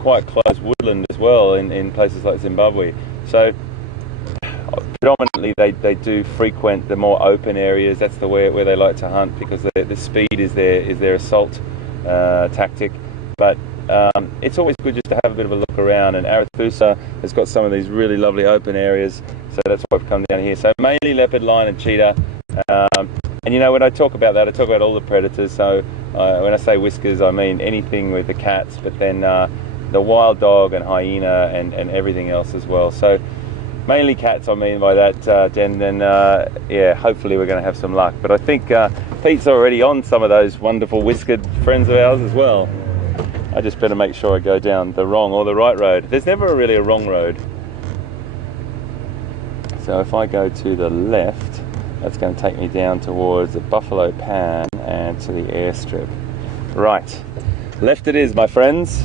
quite close woodland as well in places like Zimbabwe. So predominantly they do frequent the more open areas. That's the way where they like to hunt, because the speed is their assault tactic. But it's always good just to have a bit of a look around, and Arathusa has got some of these really lovely open areas, so that's why I've come down here. So mainly leopard, lion and cheetah. And you know, when I talk about that, I talk about all the predators. So when I say whiskers, I mean anything with the cats, but then the wild dog and hyena and everything else as well. So mainly cats, I mean by that, Jen. Then yeah, hopefully we're going to have some luck. But I think Pete's already on some of those wonderful whiskered friends of ours as well. I just better make sure I go down the wrong or the right road. There's never really a wrong road. So if I go to the left, that's going to take me down towards the Buffalo Pan and to the airstrip. Right, left it is, my friends.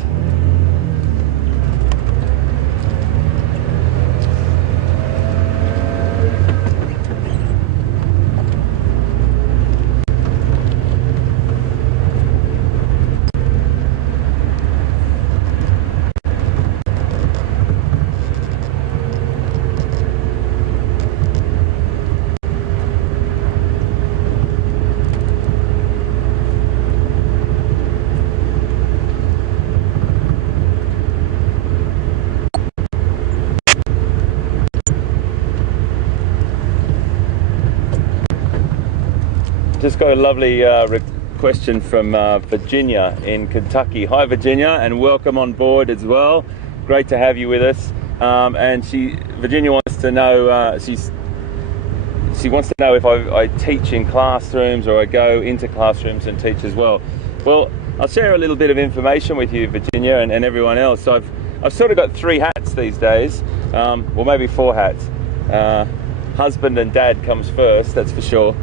Just got a lovely question from Virginia in Kentucky. Hi Virginia, and welcome on board as well. Great to have you with us. And Virginia wants to know, she wants to know if I teach in classrooms or I go into classrooms and teach as well. Well, I'll share a little bit of information with you, Virginia, and everyone else. So I've sort of got 3 hats these days, well maybe 4 hats. Husband and dad comes first, that's for sure.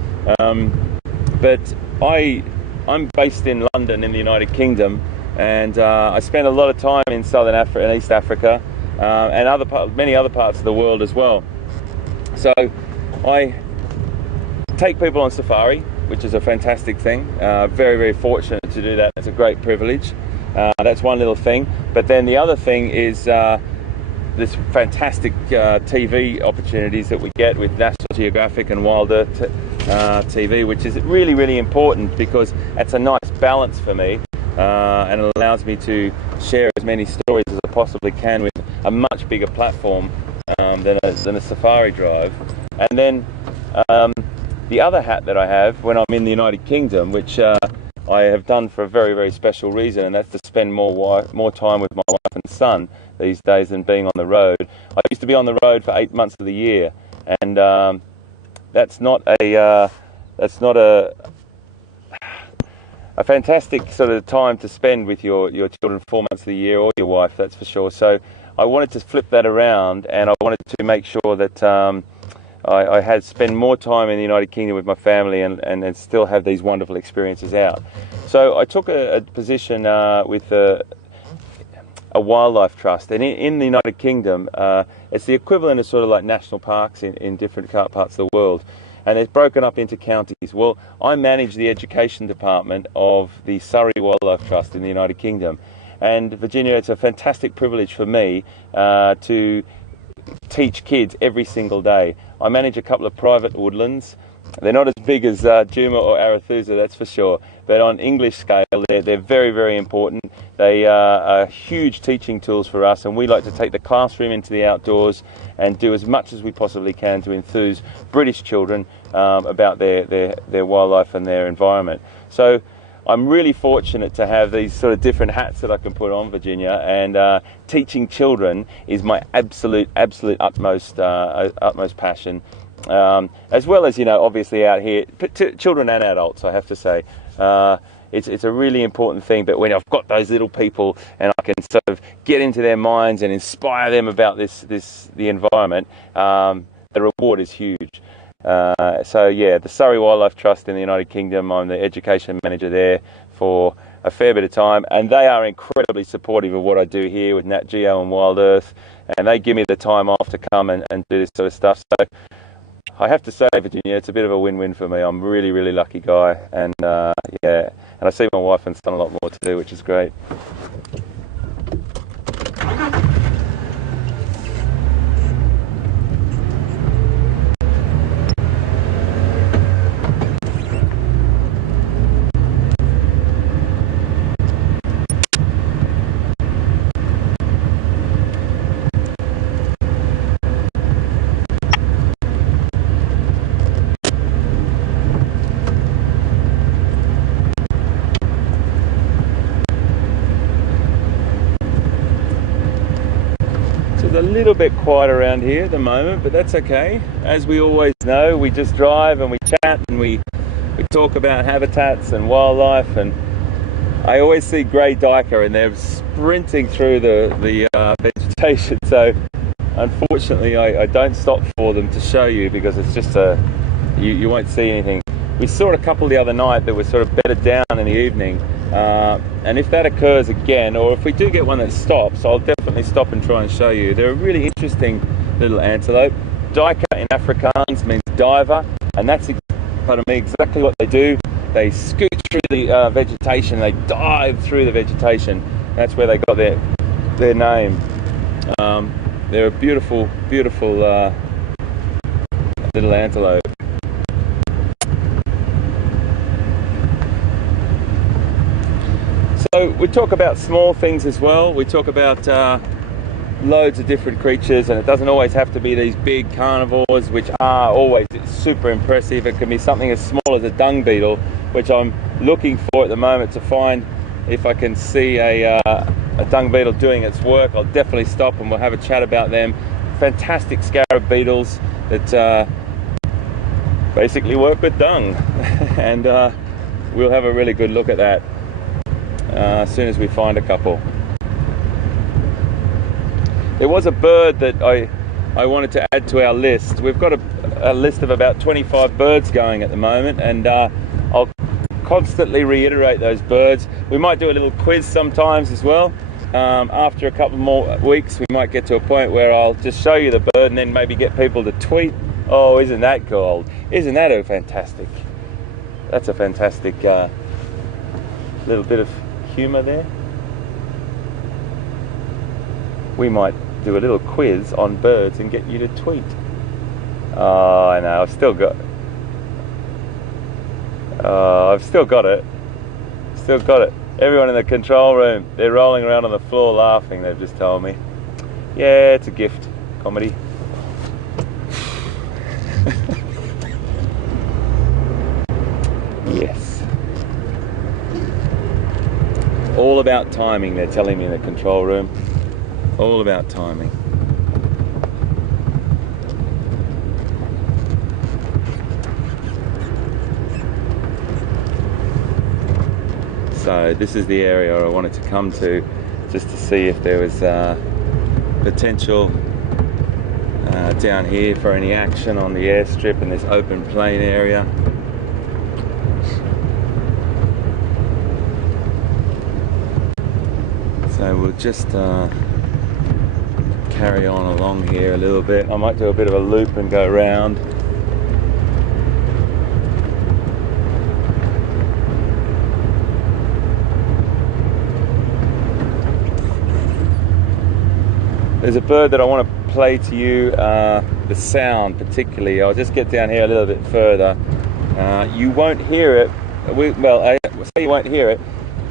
But I'm based in London in the United Kingdom, and I spend a lot of time in Southern Africa and East Africa, and many other parts of the world as well. So I take people on safari, which is a fantastic thing. Very, very fortunate to do that. It's a great privilege. That's one little thing. But then the other thing is this fantastic TV opportunities that we get with National Geographic and WildEarth TV, which is really, really important because it's a nice balance for me, and it allows me to share as many stories as I possibly can with a much bigger platform than a safari drive. And then the other hat that I have when I'm in the United Kingdom, which I have done for a very, very special reason, and that's to spend more time with my wife and son these days than being on the road. I used to be on the road for 8 months of the year, and that's not a fantastic sort of time to spend with your children 4 months of the year, or your wife, that's for sure. So I wanted to flip that around, and I wanted to make sure that I had spend more time in the United Kingdom with my family and still have these wonderful experiences out. So I took a position with a wildlife trust, and in the United Kingdom it's the equivalent of sort of like national parks in different parts of the world, and it's broken up into counties. Well, I manage the education department of the Surrey Wildlife Trust in the United Kingdom, and Virginia, it's a fantastic privilege for me to teach kids every single day. I manage a couple of private woodlands. They're not as big as Djuma or Arathusa, that's for sure, but on English scale they're very, very important. They are huge teaching tools for us, and we like to take the classroom into the outdoors and do as much as we possibly can to enthuse British children about their wildlife and their environment. So I'm really fortunate to have these sort of different hats that I can put on, Virginia, and teaching children is my absolute utmost passion. As well as, you know, obviously out here, children and adults, I have to say. It's a really important thing, but when I've got those little people and I can sort of get into their minds and inspire them about the environment, the reward is huge. So yeah, the Surrey Wildlife Trust in the United Kingdom, I'm the education manager there for a fair bit of time, and they are incredibly supportive of what I do here with Nat Geo and WildEarth, and they give me the time off to come and do this sort of stuff. So I have to say, Virginia, it's a bit of a win-win for me. I'm a really, really lucky guy, and yeah, and I see my wife and son a lot more to do, which is great. A little bit quiet around here at the moment, but that's okay. As we always know, we just drive and we chat and we We talk about habitats and wildlife, and I always see grey duiker and they're sprinting through the vegetation, so unfortunately I don't stop for them to show you, because it's just you won't see anything. We saw a couple the other night that were sort of bedded down in the evening, and if that occurs again, or if we do get one that stops, I'll definitely stop and try and show you. They're a really interesting little antelope. Duiker in Afrikaans means diver, and that's exactly what they do. They scoot through the vegetation, they dive through the vegetation. That's where they got their name. They're a beautiful, beautiful little antelope. So we talk about small things as well. We talk about loads of different creatures, and it doesn't always have to be these big carnivores, which are always super impressive. It can be something as small as a dung beetle, which I'm looking for at the moment to find if I can see a dung beetle doing its work. I'll definitely stop and we'll have a chat about them. Fantastic scarab beetles that basically work with dung, and we'll have a really good look at that as soon as we find a couple. There was a bird that I wanted to add to our list. We've got a list of about 25 birds going at the moment, and I'll constantly reiterate those birds. We might do a little quiz sometimes as well. After a couple more weeks, we might get to a point where I'll just show you the bird and then maybe get people to tweet, "Oh, isn't that cool? Isn't that a fantastic?" That's a fantastic little bit of humour there. We might do a little quiz on birds and get you to tweet. Oh, I know, I've still got it. Still got it. Everyone in the control room, they're rolling around on the floor laughing, they've just told me. Yeah, it's a gift. Comedy. Yes. All about timing, they're telling me in the control room. All about timing. So this is the area I wanted to come to, just to see if there was potential down here for any action on the airstrip in this open plain area. So we'll just carry on along here a little bit. I might do a bit of a loop and go around. There's a bird that I want to play to you, the sound particularly. I'll just get down here a little bit further. You won't hear it. I say you won't hear it.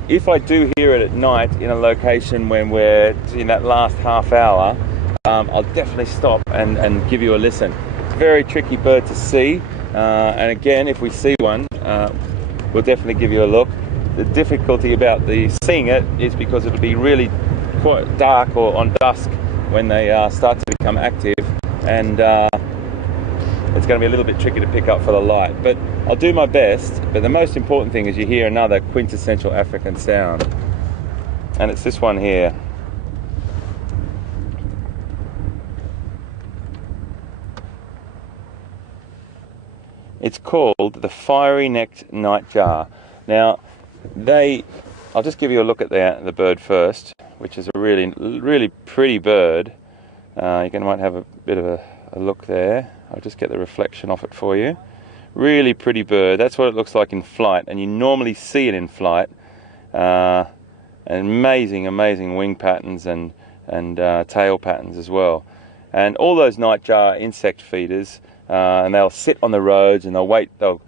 If I do hear it at night in a location when we're in that last half hour, I'll definitely stop and give you a listen. Very tricky bird to see, and again, if we see one, we'll definitely give you a look. The difficulty about seeing it is because it'll be really quite dark or on dusk when they start to become active, and it's going to be a little bit tricky to pick up for the light, but I'll do my best. But the most important thing is you hear another quintessential African sound, and it's this one here. It's called the fiery-necked nightjar. Now, I'll just give you a look at the bird first, which is a really, really pretty bird. You might have a bit of a look there. I'll just get the reflection off it for you. Really pretty bird. That's what it looks like in flight, and you normally see it in flight. And amazing, amazing wing patterns and tail patterns as well. And all those nightjar insect feeders, and they'll sit on the roads and they'll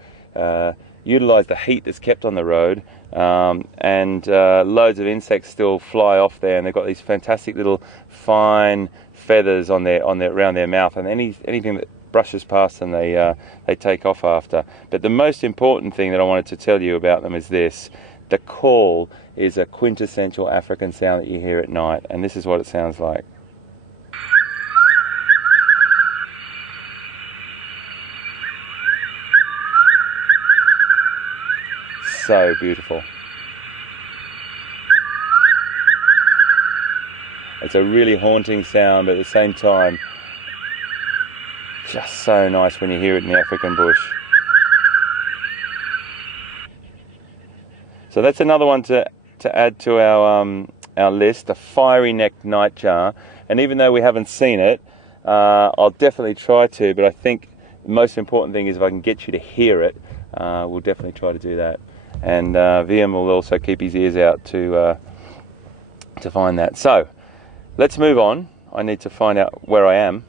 utilize the heat that's kept on the road, and loads of insects still fly off there, and they've got these fantastic little fine feathers on around their mouth, and anything that brushes past them they take off after. But the most important thing that I wanted to tell you about them is this: the call is a quintessential African sound that you hear at night, and this is what it sounds like. so beautiful. It's a really haunting sound, but at the same time, just so nice when you hear it in the African bush. So that's another one to add to our list, a fiery-necked nightjar. And even though we haven't seen it, I'll definitely try to, but I think the most important thing is if I can get you to hear it, we'll definitely try to do that. And VM will also keep his ears out to find that. So let's move on. I need to find out where I am.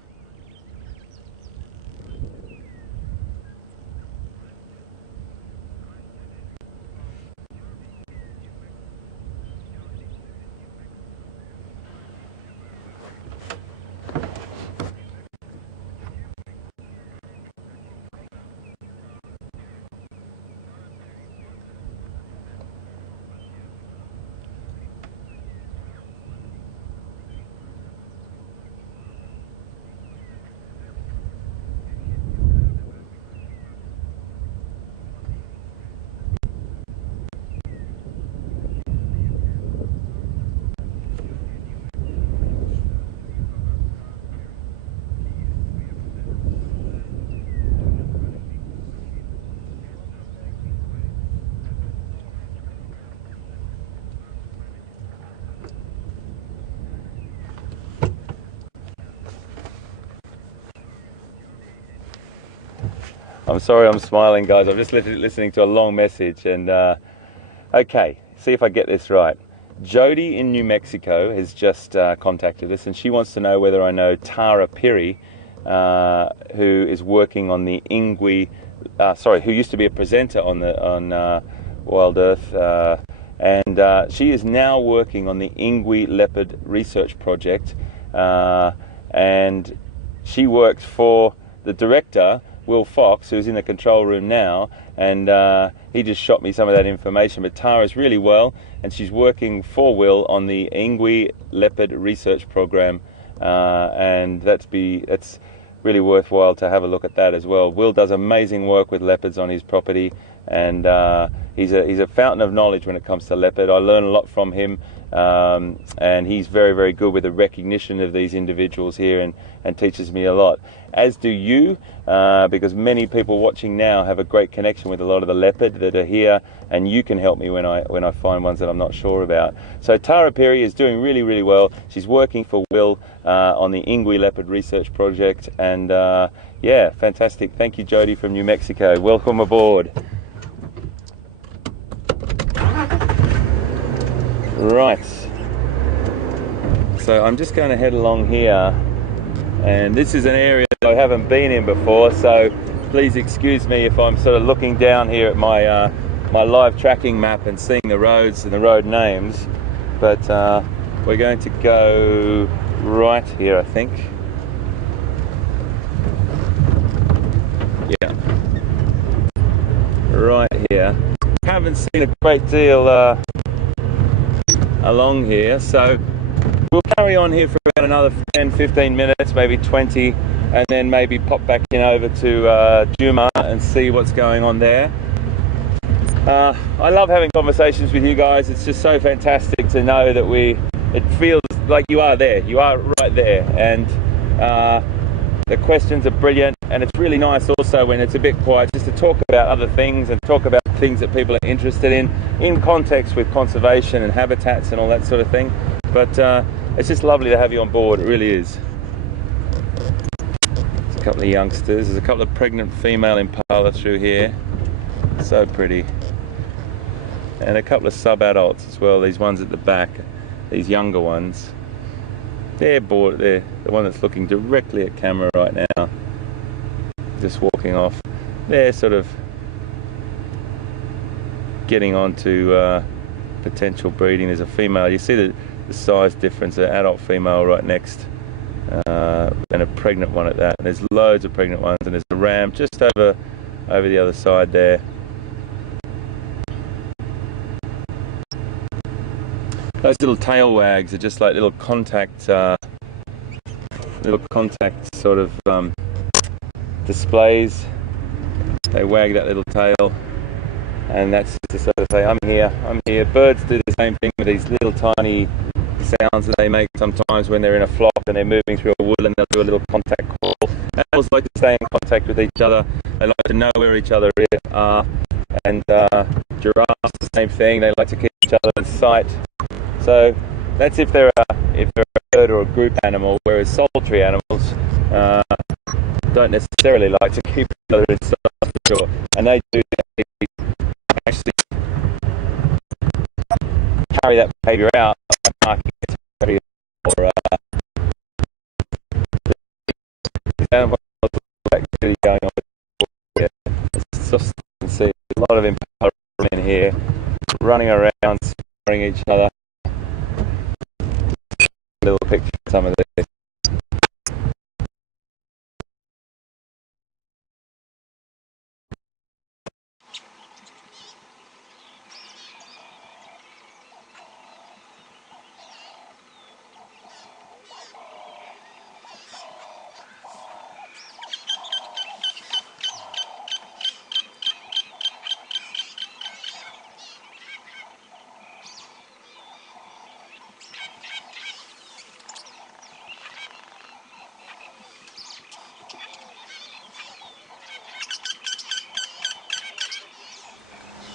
I'm sorry I'm smiling, guys. I'm just listening to a long message. And okay, see if I get this right. Jody in New Mexico has just contacted us, and she wants to know whether I know Tara Perry, who is working on the Ingui, who used to be a presenter on Wild Earth, and she is now working on the Ingui leopard research project, and she works for the director, Will Fox, who's in the control room now, and he just shot me some of that information. But Tara's really well, and she's working for Will on the Ingui leopard research program, and that's really worthwhile to have a look at that as well. Will does amazing work with leopards on his property, and he's a fountain of knowledge when it comes to leopard. I learn a lot from him, and he's very, very good with the recognition of these individuals here, and teaches me a lot. As do you, because many people watching now have a great connection with a lot of the leopard that are here, and you can help me when I find ones that I'm not sure about. So Tara Perry is doing really, really well. She's working for Will on the Ingui leopard research project, and yeah, fantastic. Thank you, Jody from New Mexico. Welcome aboard. Right, so I'm just going to head along here, and this is an area that I haven't been in before, so please excuse me if I'm sort of looking down here at my my live tracking map and seeing the roads and the road names, but we're going to go right here, I think. Yeah, right here. Haven't seen a great deal along here, so we'll carry on here for about another 10-15 minutes, maybe 20, and then maybe pop back in over to Djuma and see what's going on there. I love having conversations with you guys. It's just so fantastic to know that it feels like you are there, you are right there, and the questions are brilliant, and it's really nice also when it's a bit quiet just to talk about other things and talk about things that people are interested in context with conservation and habitats and all that sort of thing. But it's just lovely to have you on board, it really is. There's a couple of youngsters, there's a couple of pregnant female impala through here, so pretty. And a couple of sub-adults as well, these ones at the back, these younger ones. They're the one that's looking directly at camera right now, just walking off. They're sort of getting on to potential breeding. There's a female, you see the size difference, an adult female right next, and a pregnant one at that. And there's loads of pregnant ones, and there's a ram just over the other side there. Those little tail wags are just like little contact sort of displays. They wag that little tail. and that's to sort of say, I'm here, I'm here. Birds do the same thing with these little tiny sounds that they make sometimes when they're in a flock and they're moving through a woodland. They'll do a little contact call. Animals like to stay in contact with each other. They like to know where each other are. And giraffes, the same thing. They like to keep each other in sight. So that's if they're a bird or a group animal, whereas solitary animals don't necessarily like to keep each other in sight, for sure. And they do actually carry that behaviour out by marking its territory or animal activity going on. Yeah, it's just, you can see a lot of impala in here, running around, sparring each other. Little picture of some of these.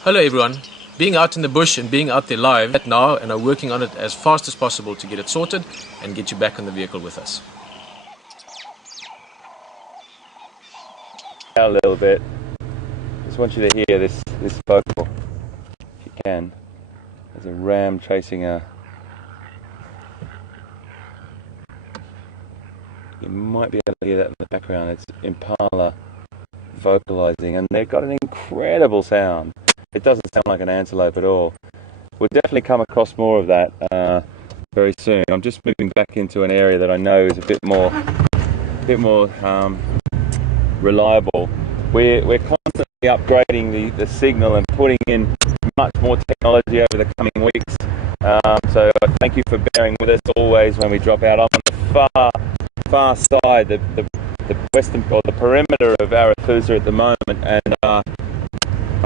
Hello everyone. Being out in the bush and being out there live now, and are working on it as fast as possible to get it sorted and get you back on the vehicle with us. A little bit. Just want you to hear this vocal, if you can. There's a ram chasing a. You might be able to hear that in the background. It's impala vocalizing, and they've got an incredible sound. It doesn't sound like an antelope at all. We'll definitely come across more of that very soon. I'm just moving back into an area that I know is a bit more reliable. We're constantly upgrading the signal and putting in much more technology over the coming weeks. So thank you for bearing with us always when we drop out. I'm on the far side, the western or the perimeter of Arathusa at the moment, and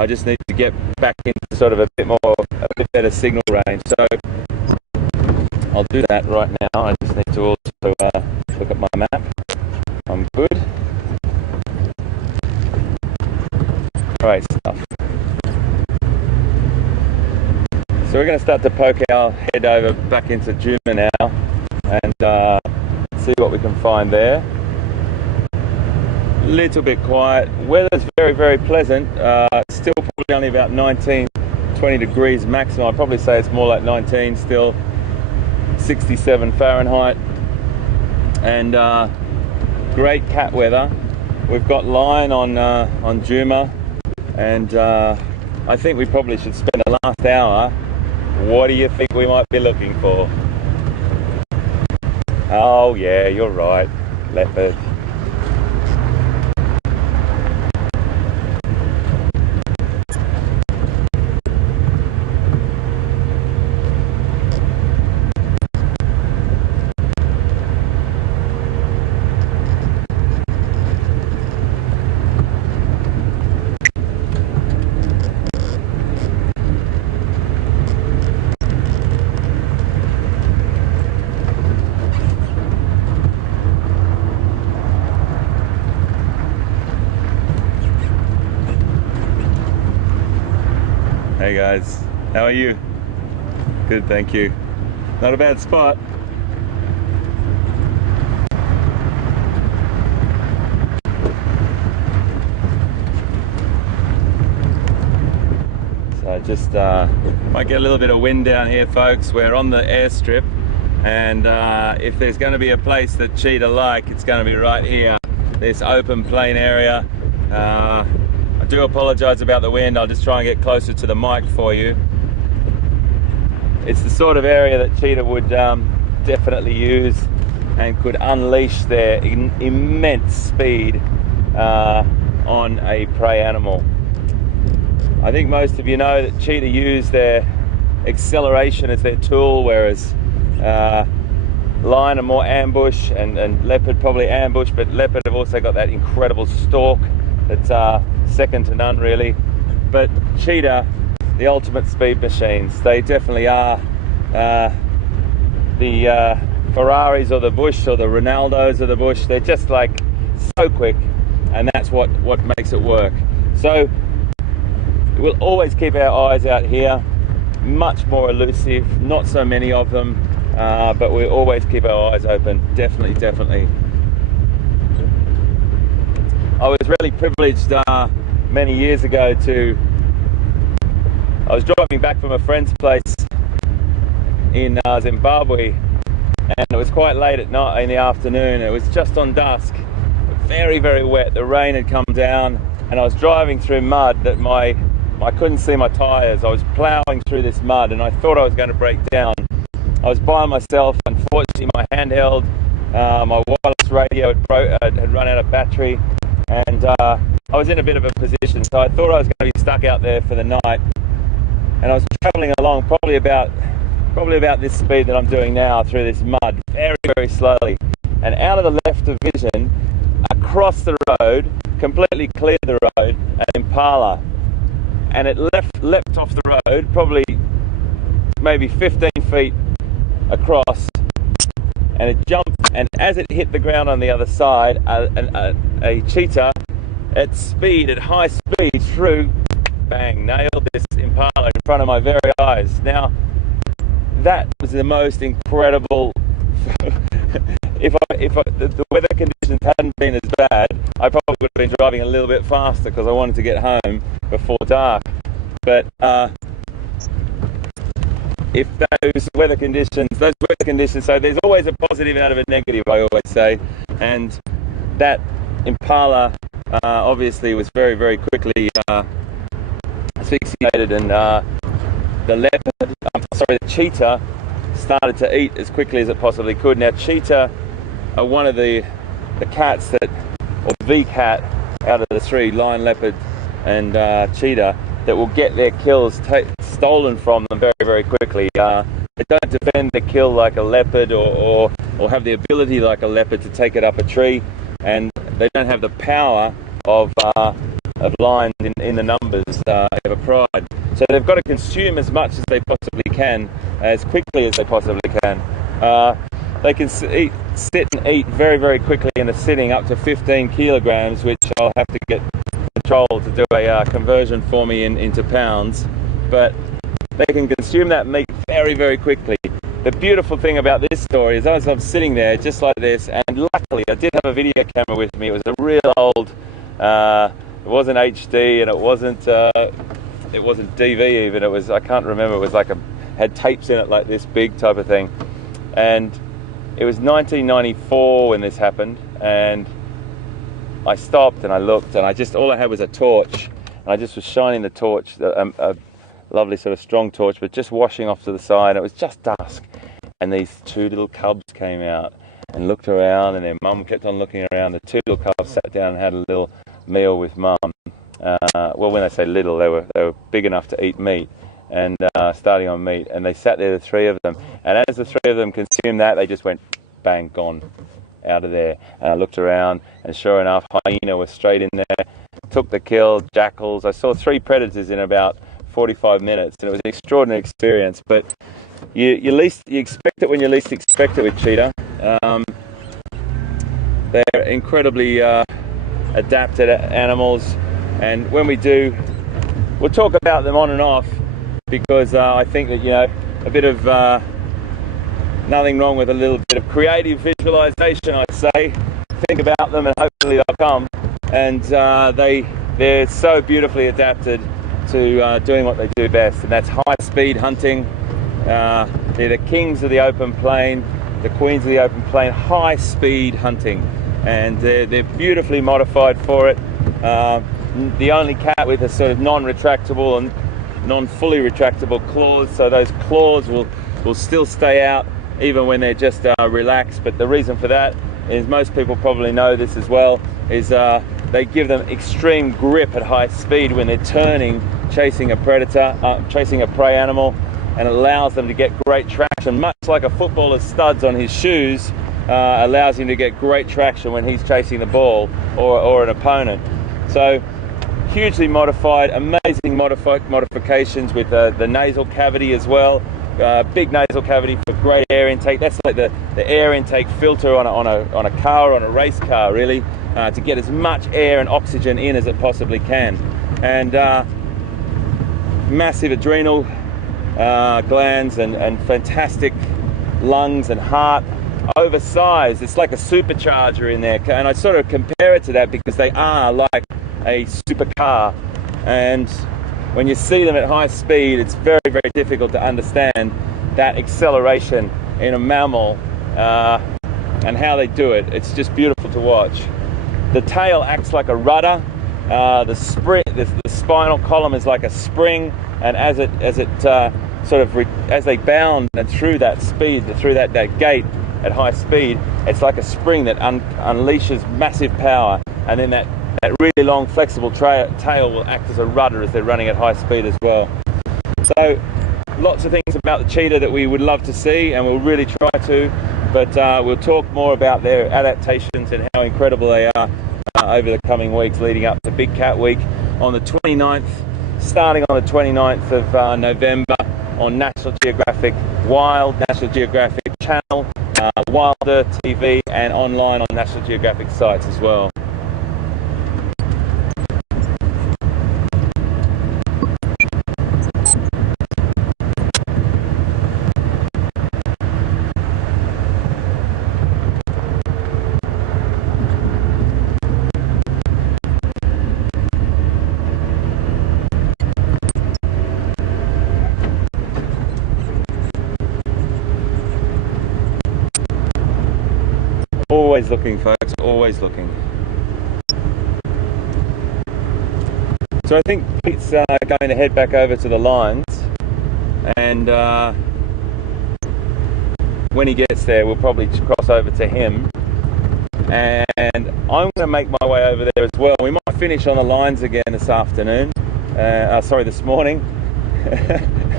I just need to get back into sort of a bit better signal range. So I'll do that right now. I just need to also look at my map. I'm good. Great stuff. So we're going to start to poke our head over back into Djuma now and see what we can find there. Little bit quiet. Weather's very, very pleasant. Still probably only about 19, 20 degrees maximum. I'd probably say it's more like 19 still. 67 Fahrenheit. And great cat weather. We've got line on Djuma, and I think we probably should spend the last hour. What do you think we might be looking for? Oh yeah, you're right. Leopard. Hey guys, how are you? Good, thank you. Not a bad spot. So just might get a little bit of wind down here, folks. We're on the airstrip, and if there's going to be a place that cheetah like, it's going to be right here, this open plain area. I do apologise about the wind. I'll just try and get closer to the mic for you. It's the sort of area that cheetah would definitely use and could unleash their immense speed on a prey animal. I think most of you know that cheetah use their acceleration as their tool, whereas lion are more ambush, and leopard probably ambush, but leopard have also got that incredible stalk that's second to none really. but cheetah, the ultimate speed machines. They definitely are the Ferraris of the bush, or the Ronaldos of the bush. They're just like so quick, and that's what makes it work. So we'll always keep our eyes out here. Much more elusive, not so many of them, but we always keep our eyes open. Definitely. I was really privileged many years ago I was driving back from a friend's place in Zimbabwe, and it was quite late at night in the afternoon. It was just on dusk, very wet. The rain had come down, and I was driving through mud that I couldn't see my tyres. I was ploughing through this mud, and I thought I was going to break down. I was by myself. Unfortunately, my handheld, my wireless radio had run out of battery, and I was in a bit of a position, so I thought I was going to be stuck out there for the night. And I was travelling along probably about this speed that I'm doing now through this mud, very slowly. And out of the left of vision, across the road, completely cleared the road, an impala. And it leapt off the road, probably maybe 15 feet across, and it jumped, and as it hit the ground on the other side, a cheetah at high speed through, bang, nailed this impala in front of my very eyes. Now, that was the most incredible. If the weather conditions hadn't been as bad, I probably would have been driving a little bit faster because I wanted to get home before dark. But if those weather conditions, so there's always a positive out of a negative, I always say. And that impala obviously was very quickly asphyxiated, and the cheetah started to eat as quickly as it possibly could. Now, cheetah are one of the cats or the cat out of the three, lion, leopard and cheetah, that will get their kills stolen from them very quickly. They don't defend their kill like a leopard, or have the ability like a leopard to take it up a tree, and they don't have the power of lions in the numbers ever pride. So they've got to consume as much as they possibly can, as quickly as they possibly can. They can sit and eat very quickly in a sitting, up to 15 kilograms, which I'll have to get control to do a conversion for me into pounds. But they can consume that meat very quickly. The beautiful thing about this story is, as I'm sitting there just like this, and luckily I did have a video camera with me. It was a real old, it wasn't HD, and it wasn't DV even. It was, I can't remember, it was like had tapes in it like this big type of thing. And it was 1994 when this happened, and I stopped and I looked, and all I had was a torch, and I just was shining the torch, a lovely sort of strong torch, but just washing off to the side. It was just dusk, and these two little cubs came out and looked around, and their mum kept on looking around. The two little cubs sat down and had a little meal with mum. Well, when I say little, they were big enough to eat meat, and starting on meat, and they sat there, the three of them, and as the three of them consumed that, they just went bang, gone out of there. And I looked around, and sure enough, hyena was straight in there, took the kill, jackals. I saw 3 predators in about 45 minutes, and it was an extraordinary experience. But you expect it when you least expect it with cheetah. They're incredibly adapted animals, and when we do, we'll talk about them on and off, because I think that, a bit of nothing wrong with a little bit of creative visualization, I'd say. Think about them and hopefully they'll come. And they're so beautifully adapted to doing what they do best, and that's high speed hunting. They're the kings of the open plain, the queens of the open plain, high speed hunting, and they're beautifully modified for it. The only cat with a sort of non-retractable and non-fully retractable claws, so those claws will still stay out even when they're just relaxed. But the reason for that is, most people probably know this as well, is they give them extreme grip at high speed when they're turning, chasing a predator, chasing a prey animal, and it allows them to get great traction, much like a footballer's studs on his shoes allows him to get great traction when he's chasing the ball or an opponent. So hugely modified, amazing modifications with the nasal cavity as well. Big nasal cavity for great air intake. That's like the air intake filter on a car, on a race car, really, to get as much air and oxygen in as it possibly can. And massive adrenal glands and fantastic lungs and heart. Oversized, it's like a supercharger in there, and I sort of compare it to that because they are like a supercar, and when you see them at high speed, it's very, very difficult to understand that acceleration in a mammal and how they do it. It's just beautiful to watch. The tail acts like a rudder. The spinal column is like a spring, and as they bound and through that speed, through that gate at high speed, it's like a spring that unleashes massive power, and then that really long flexible tail will act as a rudder as they're running at high speed as well. So lots of things about the cheetah that we would love to see, and we'll really try to, but we'll talk more about their adaptations and how incredible they are over the coming weeks leading up to Big Cat Week on the 29th, starting on the 29th of November on National Geographic Wild, National Geographic Channel, WildEarthTV, and online on National Geographic sites as well. Always looking, folks, always looking. So I think Pete's going to head back over to the lines, and when he gets there we'll probably cross over to him, and I'm going to make my way over there as well. We might finish on the lines again this afternoon, this morning.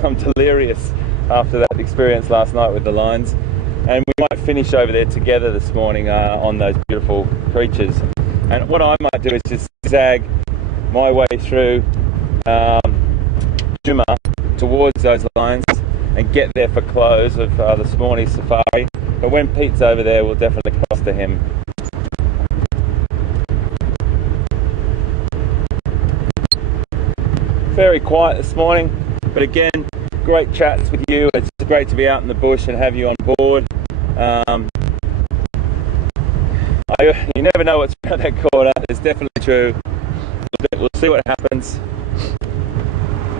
I'm delirious after that experience last night with the lines. And we might finish over there together this morning on those beautiful creatures. And what I might do is just zag my way through Djuma towards those lines and get there for close of this morning's safari. But when Pete's over there, we'll definitely cross to him. Very quiet this morning, but again, great chats with you. It's great to be out in the bush and have you on board. You never know what's around that corner. It's definitely true. We'll see what happens.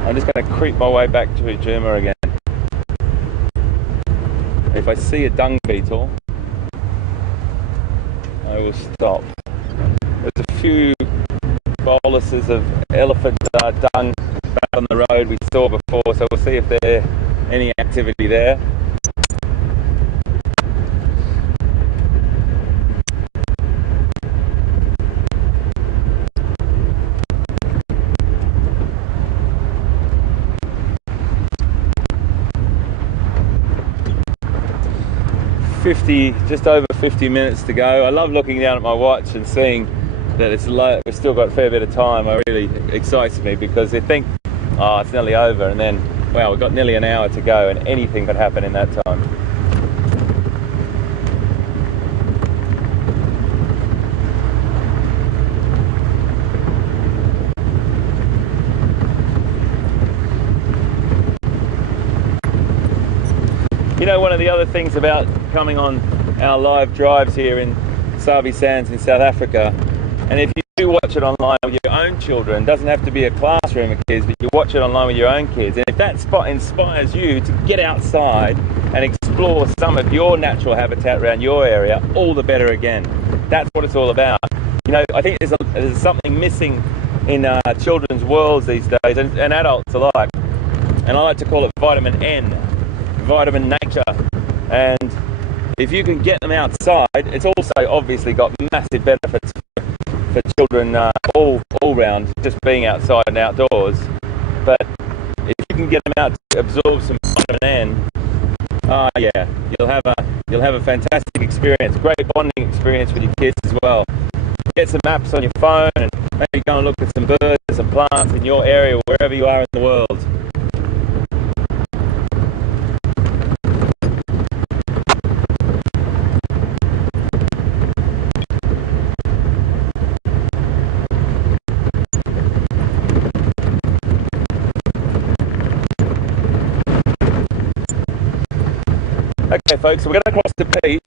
I'm just going to creep my way back to Djuma again. If I see a dung beetle, I will stop. There's a few boluses of elephant dung back on the road we saw before, so we'll see if there's any activity there. Just over 50 minutes to go. I love looking down at my watch and seeing that it's low. We've still got a fair bit of time. It really excites me because they think, oh, it's nearly over, and then, wow, we've got nearly an hour to go, and anything could happen in that time. You know, one of the other things about coming on our live drives here in Sabi Sands in South Africa, and if you do watch it online with your own children, it doesn't have to be a classroom of kids, but you watch it online with your own kids, and if that spot inspires you to get outside and explore some of your natural habitat around your area, all the better again. That's what it's all about. You know, I think there's something missing in children's worlds these days, and adults alike, and I like to call it vitamin N. Vitamin nature, and if you can get them outside, it's also obviously got massive benefits for children all round, just being outside and outdoors. But if you can get them out to absorb some vitamin N, yeah, you'll have a fantastic experience, great bonding experience with your kids as well. Get some apps on your phone and maybe go and look at some birds, some plants in your area, wherever you are in the world. Okay folks, so we're going to cross to Pete.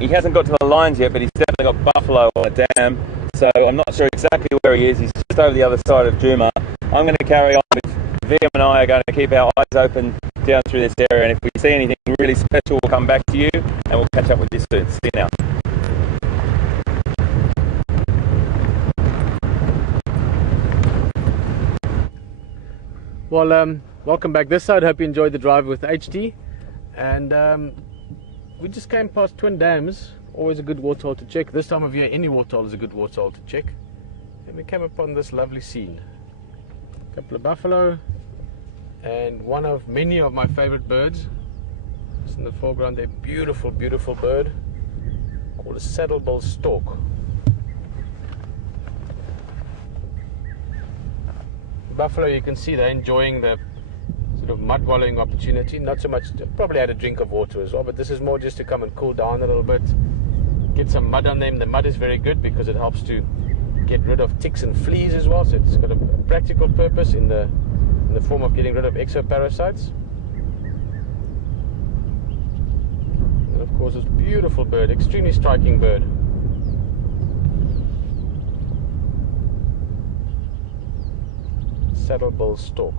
He hasn't got to the lines yet, but he's definitely got buffalo on a dam, so I'm not sure exactly where he is. He's just over the other side of Djuma. I'm going to carry on with Liam, and I are going to keep our eyes open down through this area, and if we see anything really special, we'll come back to you and we'll catch up with you soon. See you now. Well, welcome back this side. Hope you enjoyed the drive with HT. And we just came past Twin Dams. Always a good waterhole to check. This time of year, any waterhole is a good waterhole to check. And we came upon this lovely scene. A couple of buffalo and one of many of my favorite birds. Just in the foreground there, beautiful, beautiful bird called a saddlebill stork. The buffalo, you can see they're enjoying the sort of mud wallowing opportunity. Not so much, probably had a drink of water as well, but this is more just to come and cool down a little bit, get some mud on them. The mud is very good because it helps to get rid of ticks and fleas as well, so it's got a practical purpose in the form of getting rid of exoparasites. And of course this beautiful bird, extremely striking bird. Saddlebill stork.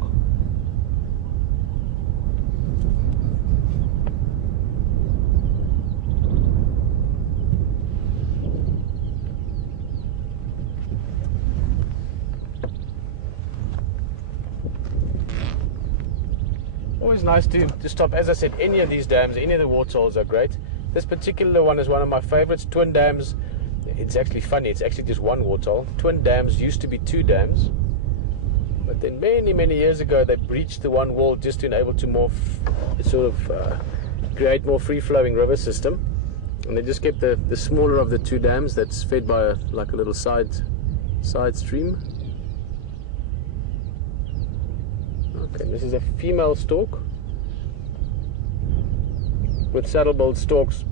Always nice to stop. As I said, any of these dams, any of the waterholes are great. This particular one is one of my favorites. Twin Dams, it's actually funny, it's actually just one waterhole. Twin Dams used to be two dams, but then many years ago they breached the one wall just to enable to more create more free-flowing river system, and they just kept the smaller of the two dams that's fed by like a little side stream. Okay, this is a female stork with saddlebill storks.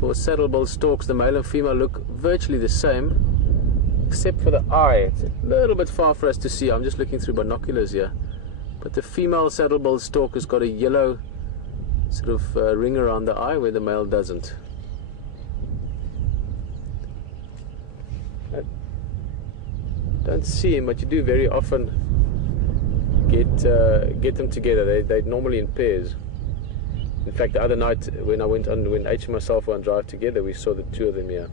For saddlebill storks, the male and female look virtually the same, except for the eye. It's a little bit far for us to see. I'm just looking through binoculars here. But the female saddlebill stork has got a yellow sort of ring around the eye where the male doesn't. Don't see him, but you do very often get them together. They're normally in pairs. In fact, the other night when H and myself were on drive together, we saw the two of them here.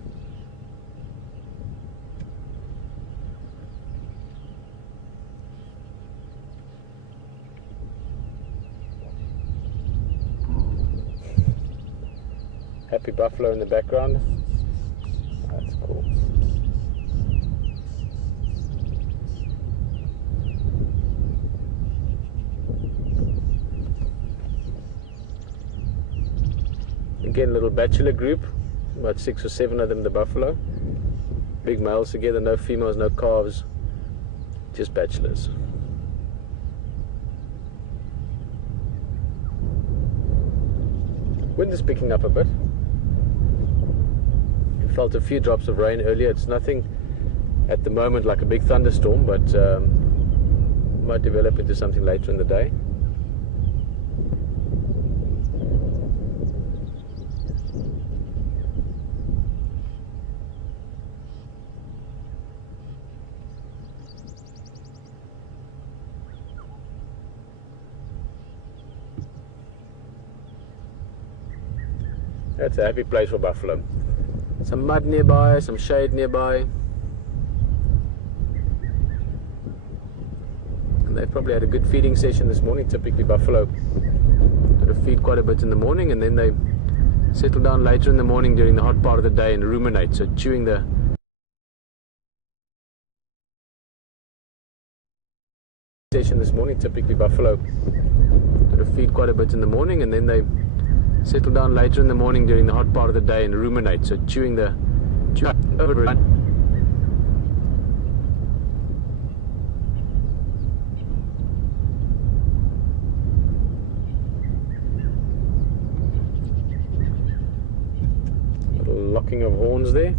Happy buffalo in the background. That's cool. Again, little bachelor group, about 6 or 7 of them, the buffalo. Big males together, no females, no calves, just bachelors. Wind is picking up a bit. We felt a few drops of rain earlier. It's nothing at the moment like a big thunderstorm, but might develop into something later in the day. That's a happy place for buffalo. Some mud nearby, some shade nearby. And they've probably had a good feeding session this morning. Typically buffalo sort of feed quite a bit in the morning, and then they settle down later in the morning during the hot part of the day and ruminate, so chewing the session this morning. Typically buffalo sort of feed quite a bit in the morning, and then they settle down later in the morning during the hot part of the day and ruminate. So chewing over it. Little locking of horns there.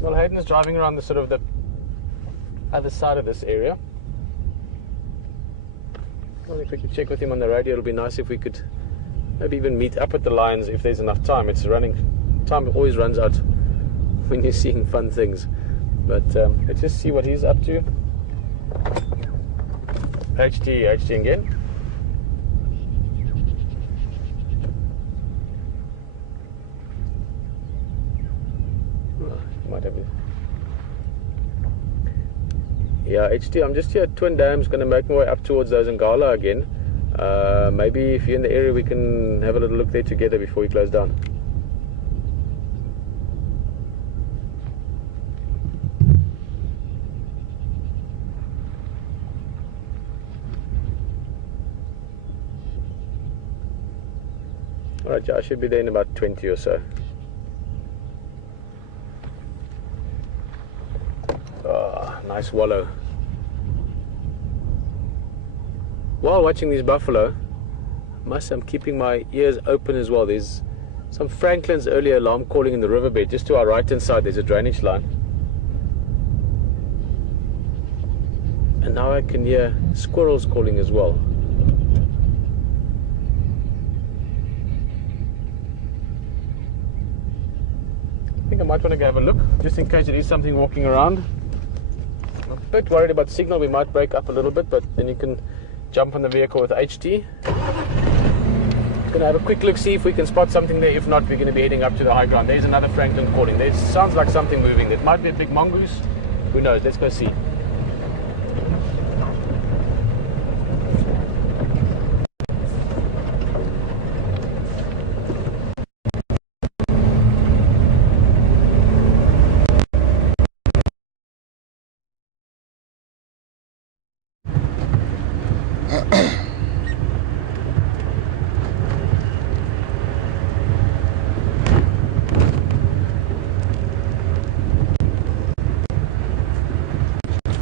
Well, Hayden is driving around the sort of the other side of this area. Well, if we could check with him on the radio, it'll be nice if we could maybe even meet up at the lines if there's enough time. Time always runs out when you're seeing fun things. But let's just see what he's up to. HD again. Yeah, HD, I'm just here at Twin Dams, going to make my way up towards those Ngala again. Maybe if you're in the area we can have a little look there together before we close down. Alright, yeah, I should be there in about 20 or so. Nice wallow. While watching these buffalo, I'm keeping my ears open as well. There's some Franklin's early alarm calling in the riverbed. Just to our right hand side there's a drainage line. And now I can hear squirrels calling as well. I think I might want to go have a look, just in case there is something walking around. I'm a bit worried about signal. We might break up a little bit, but then you can jump on the vehicle with HT. Gonna have a quick look, see if we can spot something there. If not, we're going to be heading up to the high ground. There's another Franklin calling. There sounds like something moving. It might be a big mongoose. Who knows? Let's go see.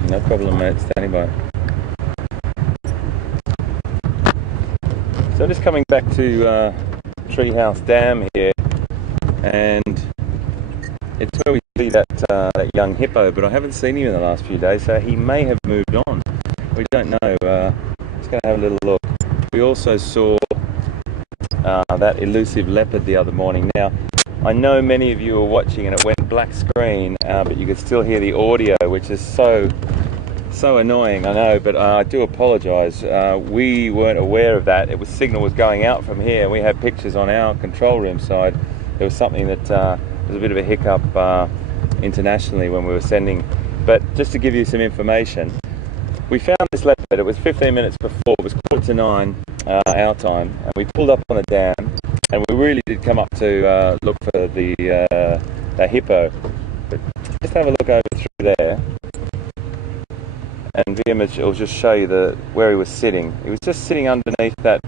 No problem, mate. Standing by. So just coming back to Treehouse Dam here, and it's where we see that young hippo, but I haven't seen him in the last few days, so he may have moved on. We don't know. Just going to have a little look. We also saw that elusive leopard the other morning. Now, I know many of you were watching and it went black screen, but you could still hear the audio, which is so annoying, I know, but I do apologise. We weren't aware of that. Signal was going out from here. We had pictures on our control room side. There was something that was a bit of a hiccup internationally when we were sending. But just to give you some information, we found this leopard. It was 15 minutes before. It was 8:45 our time, and we pulled up on a dam, and we really did come up to look for the hippo. But just have a look over through there. And the image will just show you where he was sitting. He was just sitting underneath that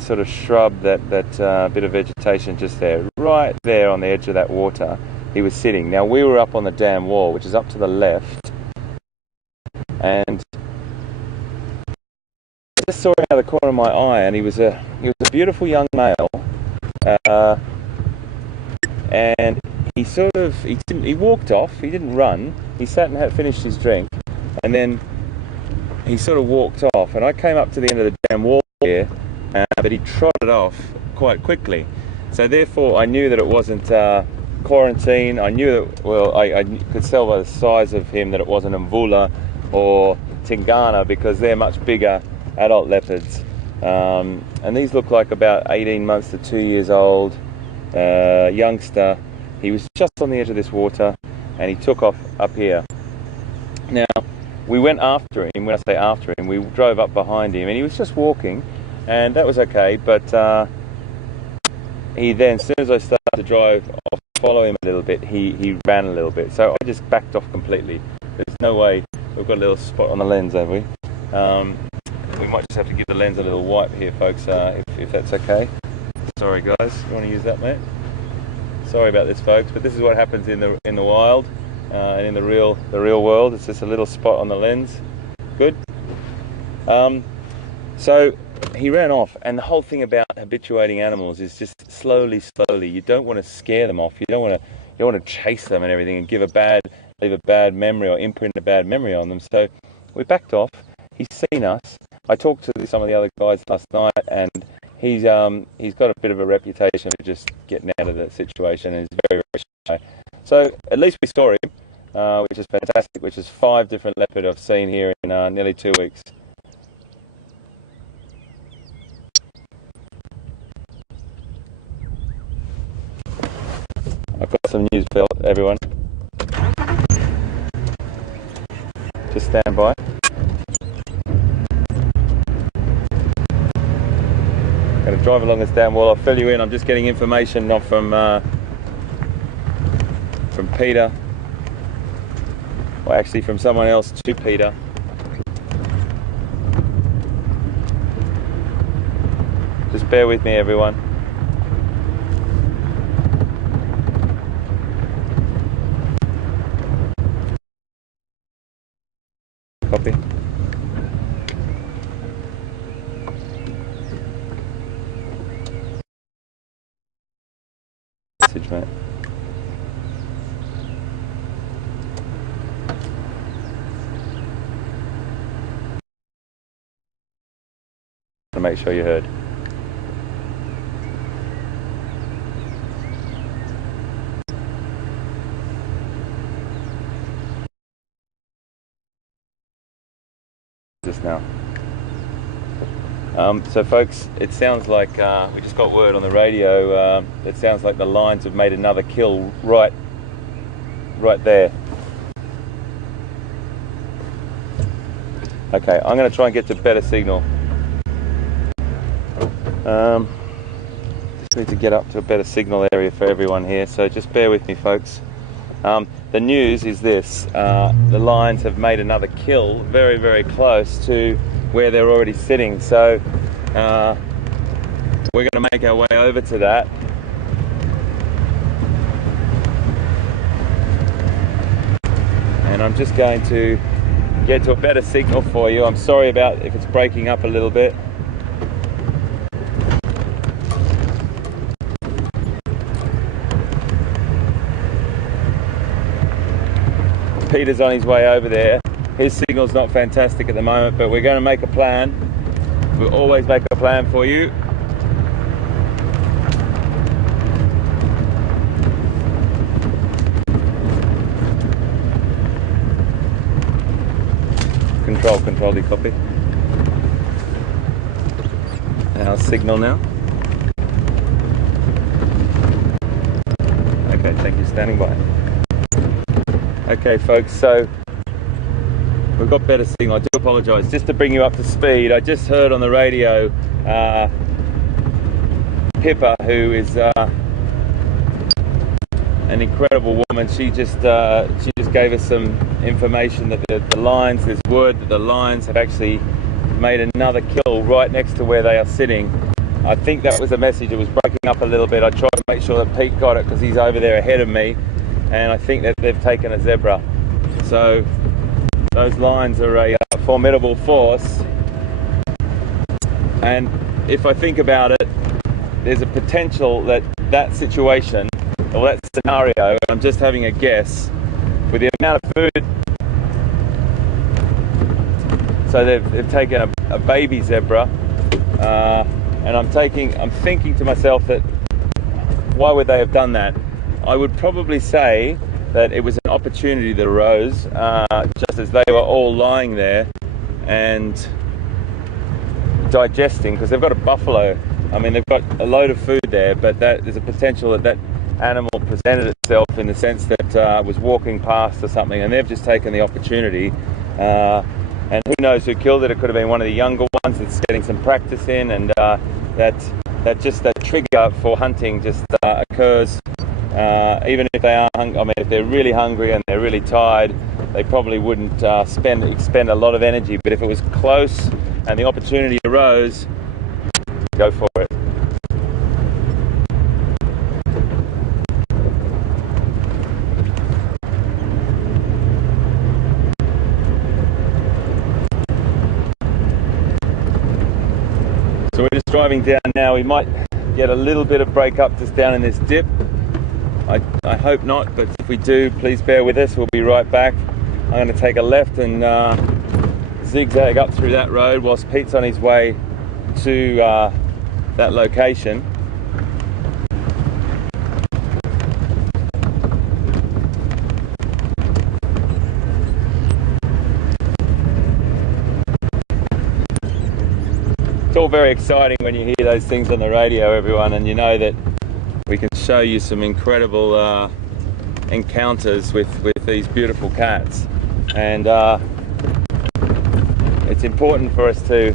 sort of shrub, that bit of vegetation just there, right there on the edge of that water. He was sitting. Now we were up on the dam wall, which is up to the left, and I just saw him out of the corner of my eye, and he was a beautiful young male, and he walked off. He didn't run. He sat and had finished his drink, and then he sort of walked off, and I came up to the end of the dam wall here, but he trotted off quite quickly. So therefore I knew that it wasn't quarantine. I knew that, well, I could tell by the size of him that it wasn't Mvula or Tingana, because they're much bigger adult leopards. And these look like about 18 months to 2 years old, youngster. He was just on the edge of this water, and he took off up here. Now, we went after him. When I say after him, we drove up behind him, and he was just walking, and that was okay. But he then, as soon as I started to drive off, follow him a little bit, he ran a little bit. So I just backed off completely. There's no way. We've got a little spot on the lens, have we? We might just have to give the lens a little wipe here, folks, if that's okay. Sorry, guys. You want to use that, mate? Sorry about this, folks, but this is what happens in the wild and in the real world. It's just a little spot on the lens. Good. So he ran off, and the whole thing about habituating animals is just slowly. You don't want to scare them off. You don't want to chase them and everything and leave a bad memory or imprint a bad memory on them. So we backed off. He's seen us. I talked to some of the other guys last night, and he's got a bit of a reputation for just getting out of the situation, and he's very, very shy. So at least we saw him, which is fantastic, which is 5 different leopard I've seen here in nearly 2 weeks. I've got some news for everyone. Just stand by. I'm going to drive along this damn wall. I'll fill you in. I'm just getting information from Peter, or actually from someone else to Peter. Just bear with me, everyone. Copy. Message, mate. To make sure you heard. Just now. So folks, it sounds like we just got word on the radio. It sounds like the lions have made another kill right there. Okay, I'm going to try and get to better signal. Just need to get up to a better signal area for everyone here, so just bear with me, folks. The news is this: the lions have made another kill very, very close to where they're already sitting. So we're going to make our way over to that. And I'm just going to get to a better signal for you. I'm sorry about if it's breaking up a little bit. Peter's on his way over there. His signal's not fantastic at the moment, but we're going to make a plan. We'll always make a plan for you. Control, do you copy? Our signal now. Okay, thank you, standing by. Okay folks, so we've got better signal. I do apologise. Just to bring you up to speed, I just heard on the radio Pippa, who is an incredible woman. She just gave us some information that the lions, there's word that the lions have actually made another kill right next to where they are sitting. I think that was a message. It was breaking up a little bit. I tried to make sure that Pete got it because he's over there ahead of me. And I think that they've taken a zebra. So those lions are a formidable force. And if I think about it, there's a potential that that situation, or that scenario, I'm just having a guess, with the amount of food. So they've taken a baby zebra, and I'm thinking to myself that why would they have done that? I would probably say that it was an opportunity that arose just as they were all lying there and digesting, because they've got a buffalo. I mean, they've got a load of food there, but there's a potential that animal presented itself in the sense that was walking past or something, and they've just taken the opportunity And who knows who killed it? It could have been one of the younger ones that's getting some practice in, and that trigger for hunting just occurs. Even if they are if they're really hungry and they're really tired, they probably wouldn't expend a lot of energy. But if it was close and the opportunity arose, go for it. So we're just driving down now. We might get a little bit of break up just down in this dip. I hope not, but if we do, please bear with us. We'll be right back. I'm going to take a left and zigzag up through that road whilst Pete's on his way to that location. It's all very exciting when you hear those things on the radio, everyone, and you know that we can show you some incredible encounters with these beautiful cats. And it's important for us to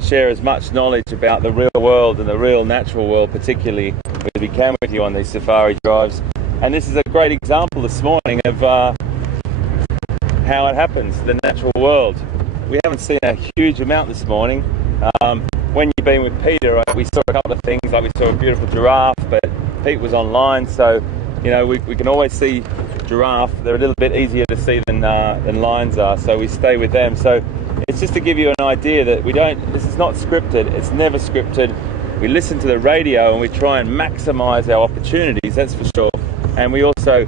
share as much knowledge about the real world and the real natural world, particularly when we can with you on these safari drives. And this is a great example this morning of how it happens, the natural world. We haven't seen a huge amount this morning. When you've been with Peter, we saw a couple of things, like we saw a beautiful giraffe, but Pete was online, so you know we can always see giraffe. They're a little bit easier to see than lions are, so we stay with them. So it's just to give you an idea that this is not scripted, it's never scripted. We listen to the radio and we try and maximize our opportunities, that's for sure. And we also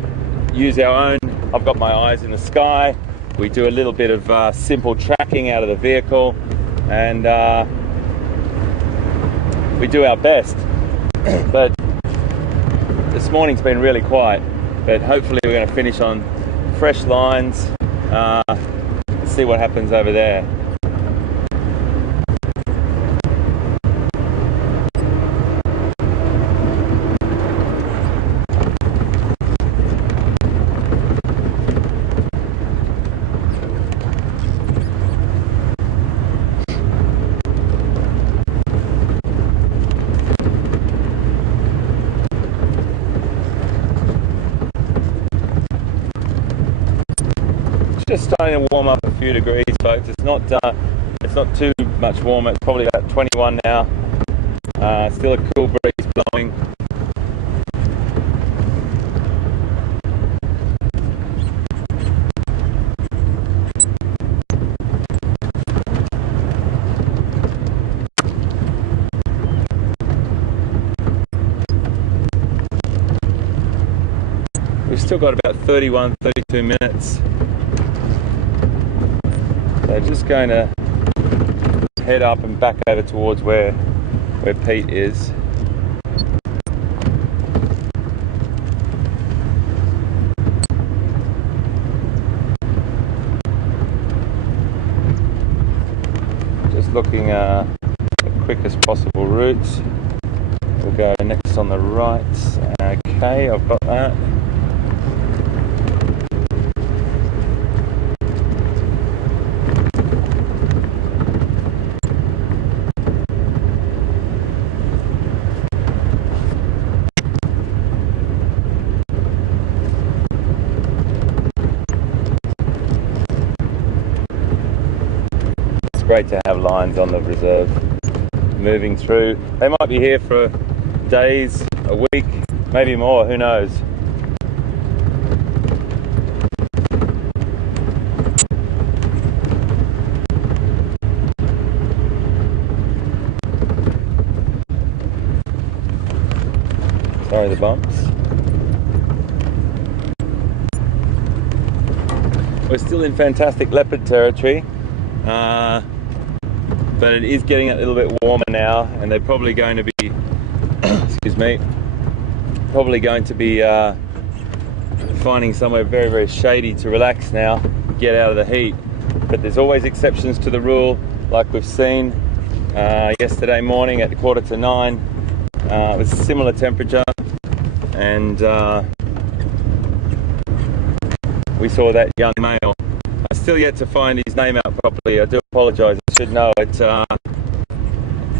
use our own, I've got my eyes in the sky. We do a little bit of simple tracking out of the vehicle, and we do our best. But this morning's been really quiet, but hopefully we're going to finish on fresh lines. Let's see what happens over there. Just starting to warm up a few degrees, folks. It's not too much warmer. It's probably about 21 now. Still a cool breeze blowing. We've still got about 31, 32 minutes. So just going to head up and back over towards where Pete is. Just looking at the quickest possible routes. We'll go next on the right. Okay, I've got that. Great to have lions on the reserve moving through. They might be here for days, a week, maybe more, who knows. Sorry, the bumps. We're still in fantastic leopard territory. But it is getting a little bit warmer now, and they're probably going to be, excuse me, probably going to be finding somewhere very, very shady to relax now, get out of the heat. But there's always exceptions to the rule, like we've seen yesterday morning at 9:15. It was a similar temperature, and we saw that young male. I still yet to find his name out properly. I do apologise, I should know it.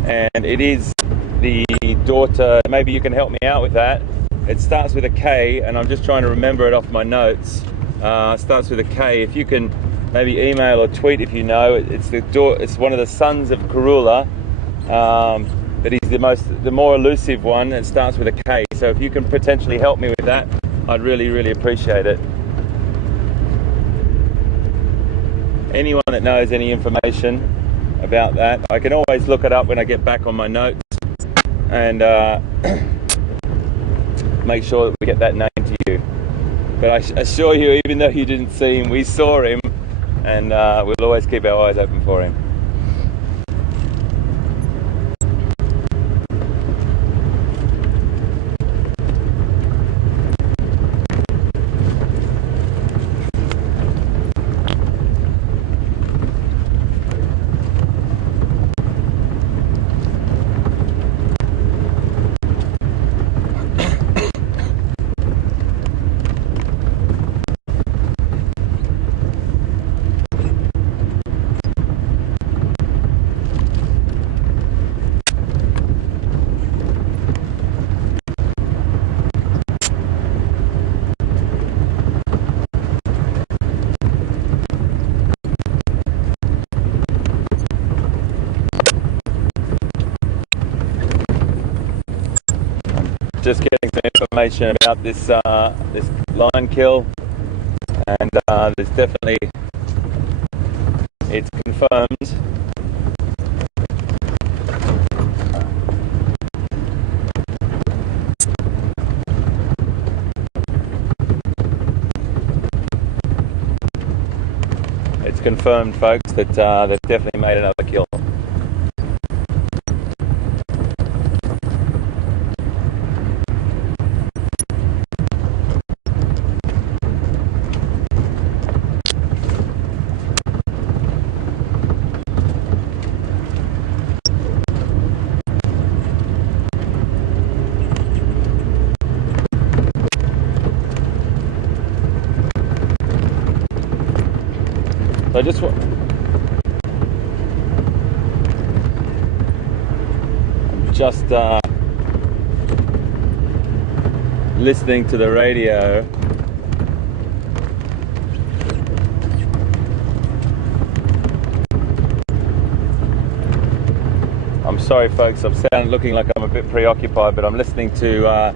And it is the daughter, maybe you can help me out with that. It starts with a K, and I'm just trying to remember it off my notes. It starts with a K. If you can maybe email or tweet if you know, it's one of the sons of Karula, but he's the more elusive one. It starts with a K. So if you can potentially help me with that, I'd really, really appreciate it. Anyone that knows any information about that, I can always look it up when I get back on my notes and make sure that we get that name to you. But I assure you, even though you didn't see him, we saw him, and we'll always keep our eyes open for him. Just getting some information about this this lion kill, and there's definitely, it's confirmed. It's confirmed, folks, that they've definitely made another kill. So I just listening to the radio. I'm sorry, folks, I'm looking like I'm a bit preoccupied, but I'm listening to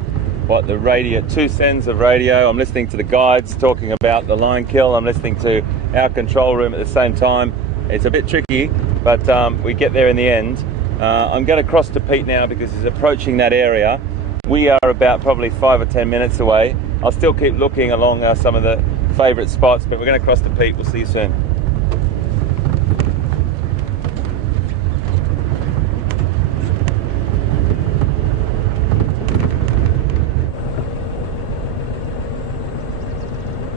the radio, 2 sends of radio. I'm listening to the guides talking about the lion kill. I'm listening to our control room at the same time. It's a bit tricky, but we get there in the end. I'm going to cross to Pete now because he's approaching that area. We are about probably 5 or 10 minutes away. I'll still keep looking along some of the favourite spots, but we're going to cross to Pete. We'll see you soon.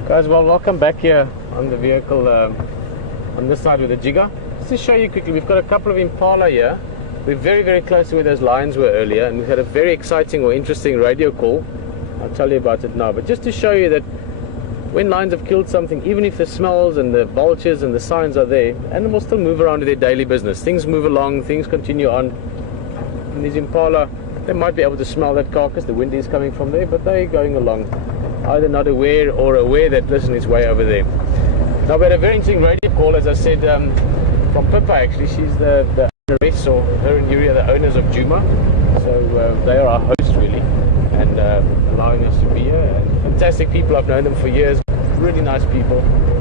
Guys, well, welcome back here on the vehicle on this side with the jigger. Just to show you quickly, we've got a couple of impala here. We're very, very close to where those lions were earlier, and we've had a very exciting or interesting radio call. I'll tell you about it now, but just to show you that when lions have killed something, even if the smells and the vultures and the signs are there, animals still move around to their daily business. Things move along, things continue on. And these impala, they might be able to smell that carcass, the wind is coming from there, but they're going along, either not aware or aware that, listen, it's way over there. Now, we had a very interesting radio call, as I said, from Pippa, actually. She's the owneress, or her and Yuri are the owners of Djuma. So they are our hosts, really, and allowing us to be here. And fantastic people, I've known them for years, really nice people.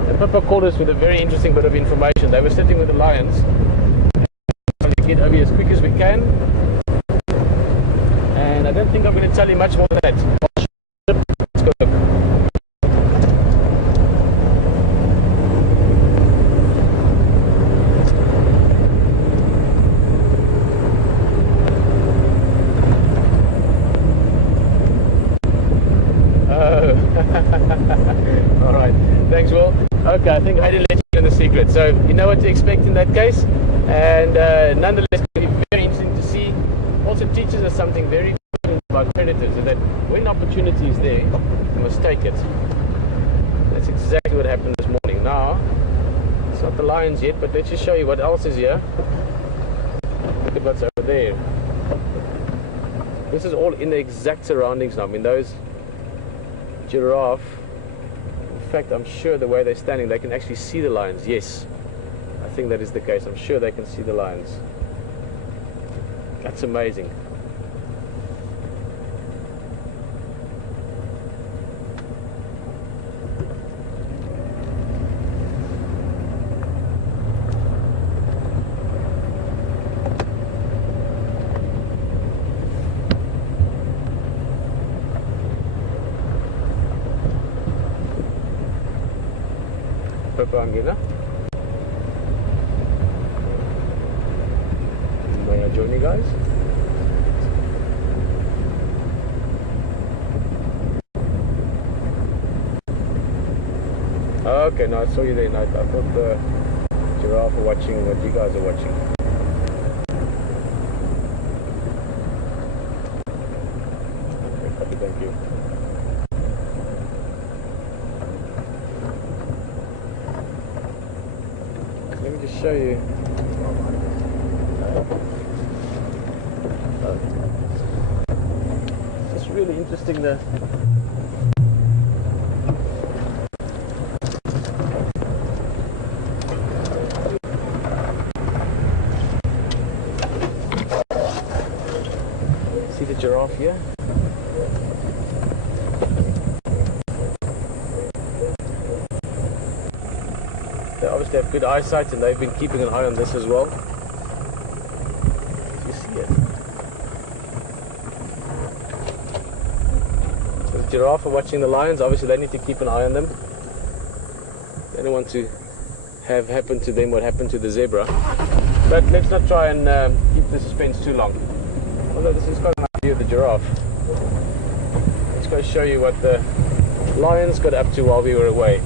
And Pippa called us with a very interesting bit of information. They were sitting with the lions, and to get over here as quick as we can. And I don't think I'm going to tell you much more than that. Let's go look. All right, thanks, Will. Okay, I think I didn't let you in the secret, so you know what to expect in that case. And nonetheless, it's going to be very interesting to see. Also teaches us something very important about predators, is that when opportunity is there, you must take it. That's exactly what happened this morning. Now, It's not the lions yet, but let's just show you what else is here. Look at what's over there. This is all in the exact surroundings now. I mean, those giraffe, in fact, I'm sure the way they're standing, they can actually see the lions. Yes, I think that is the case. I'm sure they can see the lions. That's amazing. Angela. May I join you guys? Okay, no, I saw you there. No, I thought the giraffe were watching what you guys are watching. Okay, copy, thank you. Let me just show you. It's really interesting there. See the giraffe here? They obviously have good eyesight and they've been keeping an eye on this as well. You see it. So the giraffe are watching the lions. Obviously they need to keep an eye on them. They don't want to have happen to them what happened to the zebra. But let's not try and keep the suspense too long. Although this is quite an idea of the giraffe. Let's go show you what the lions got up to while we were away.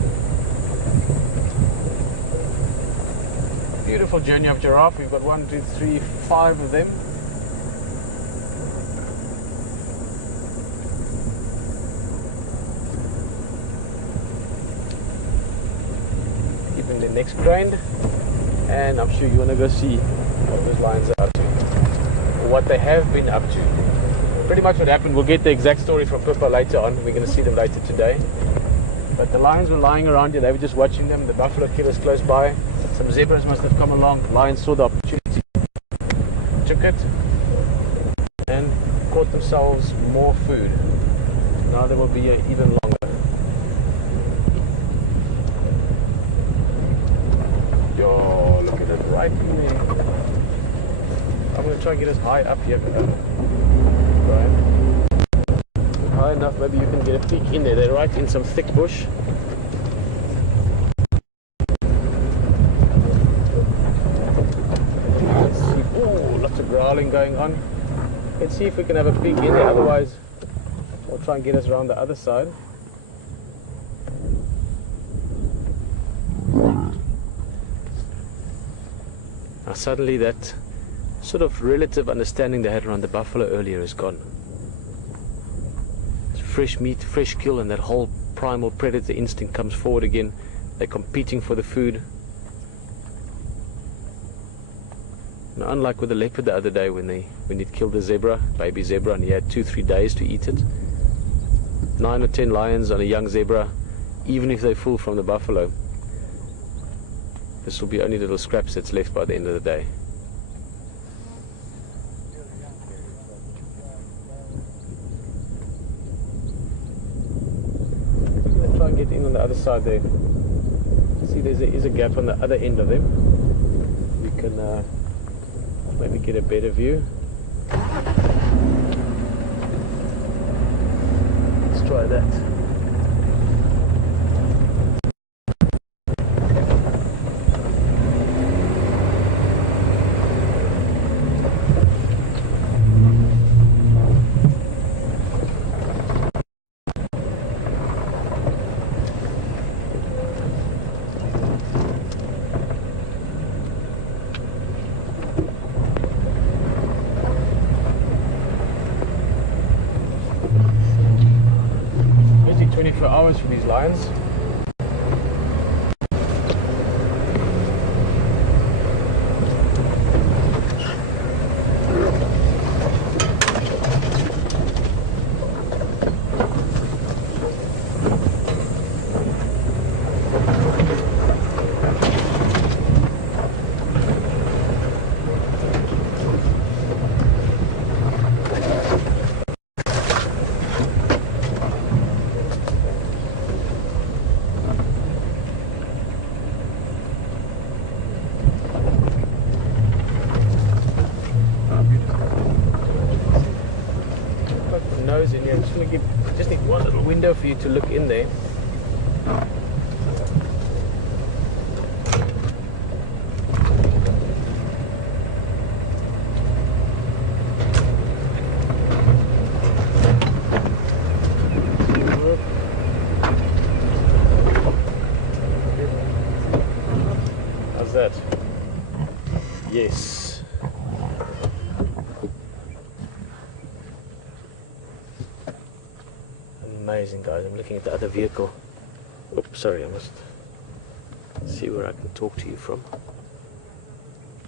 Beautiful journey of giraffe. We've got 1, 2, 3, 5 of them. Keeping their necks craned, and I'm sure you want to go see what those lions are up to, or what they have been up to. Pretty much what happened. We'll get the exact story from Pippa later on. We're going to see them later today. But the lions were lying around here. They were just watching them. The buffalo killers close by. Some zebras must have come along. Lions saw the opportunity, took it, and caught themselves more food. Now they will be here even longer. Yo, look at it right in there. I'm going to try and get as high up here. Right. High enough, maybe you can get a peek in there. They're right in some thick bush. Growling going on. Let's see if we can have a peek in there, otherwise we'll try and get us around the other side. Now suddenly that sort of relative understanding they had around the buffalo earlier is gone. It's fresh meat, fresh kill, and that whole primal predator instinct comes forward again. They're competing for the food. Now, unlike with the leopard the other day when it killed the zebra, baby zebra, and he had 2-3 days to eat it. 9 or 10 lions on a young zebra, even if they're full from the buffalo. This will be only little scraps that's left by the end of the day. I'm going to try and get in on the other side there. See, there is a gap on the other end of them. We can maybe get a better view. Let's try that. For hours for these lions. goes in here. I'm just going to just need one little window for you to look in there. How's that? Yes. Amazing, guys. I'm looking at the other vehicle. Oops, sorry, I must see where I can talk to you from.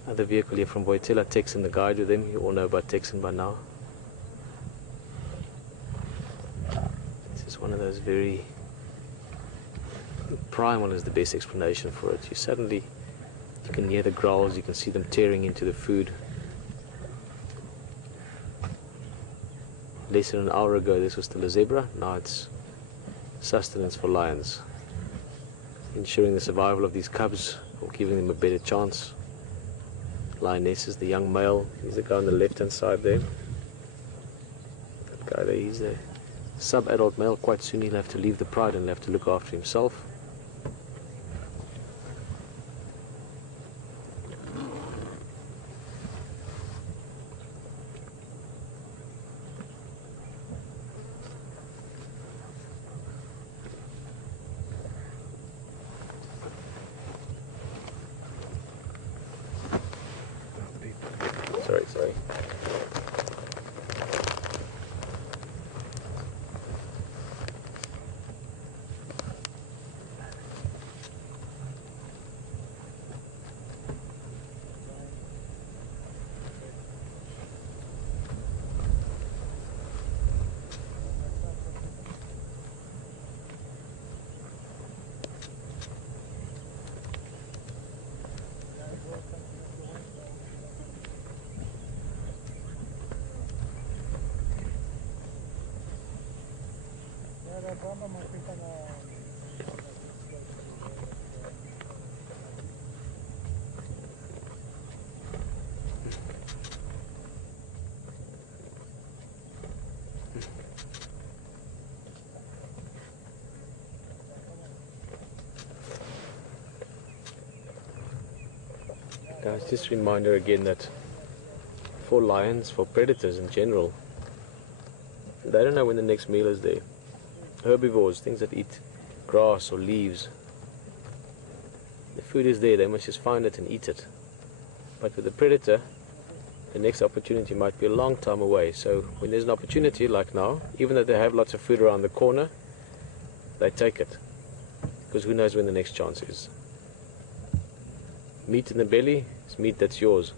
Other vehicle here from Boitela, Texan, the guide with him. You all know about Texan by now. This is one of those very... Primal is the best explanation for it. You can hear the growls, you can see them tearing into the food. Less than an hour ago this was still a zebra, now it's sustenance for lions. Ensuring the survival of these cubs or giving them a better chance. Lionesses, the young male, he's the guy on the left hand side there. That guy there, he's a sub-adult male. Quite soon he'll have to leave the pride and have to look after himself. Sorry. Guys, just a reminder again that for lions, for predators in general, they don't know when the next meal is there. Herbivores, things that eat grass or leaves, the food is there, they must just find it and eat it. But with the predator, the next opportunity might be a long time away. So when there's an opportunity like now, even though they have lots of food around the corner, they take it, because who knows when the next chance is. Meat in the belly is meat that's yours.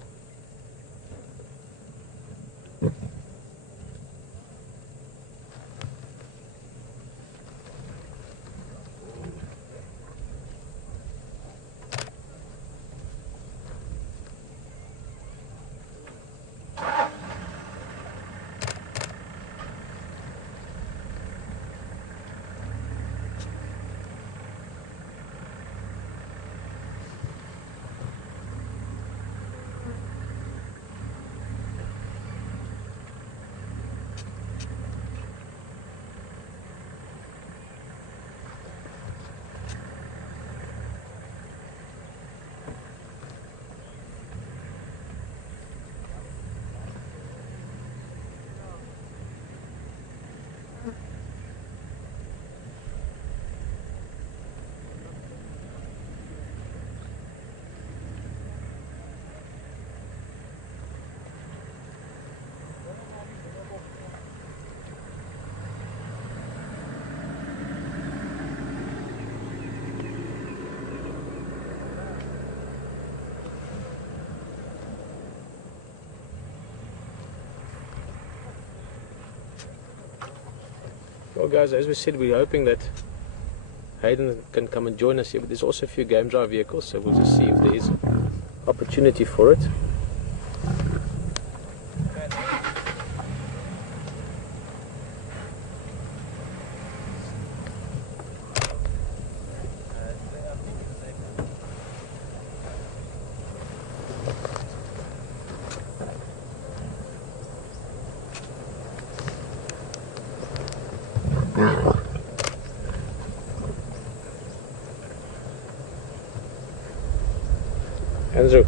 Well guys, as we said, we're hoping that Hayden can come and join us here, but there's also a few game drive vehicles, so we'll just see if there is opportunity for it. Andrew.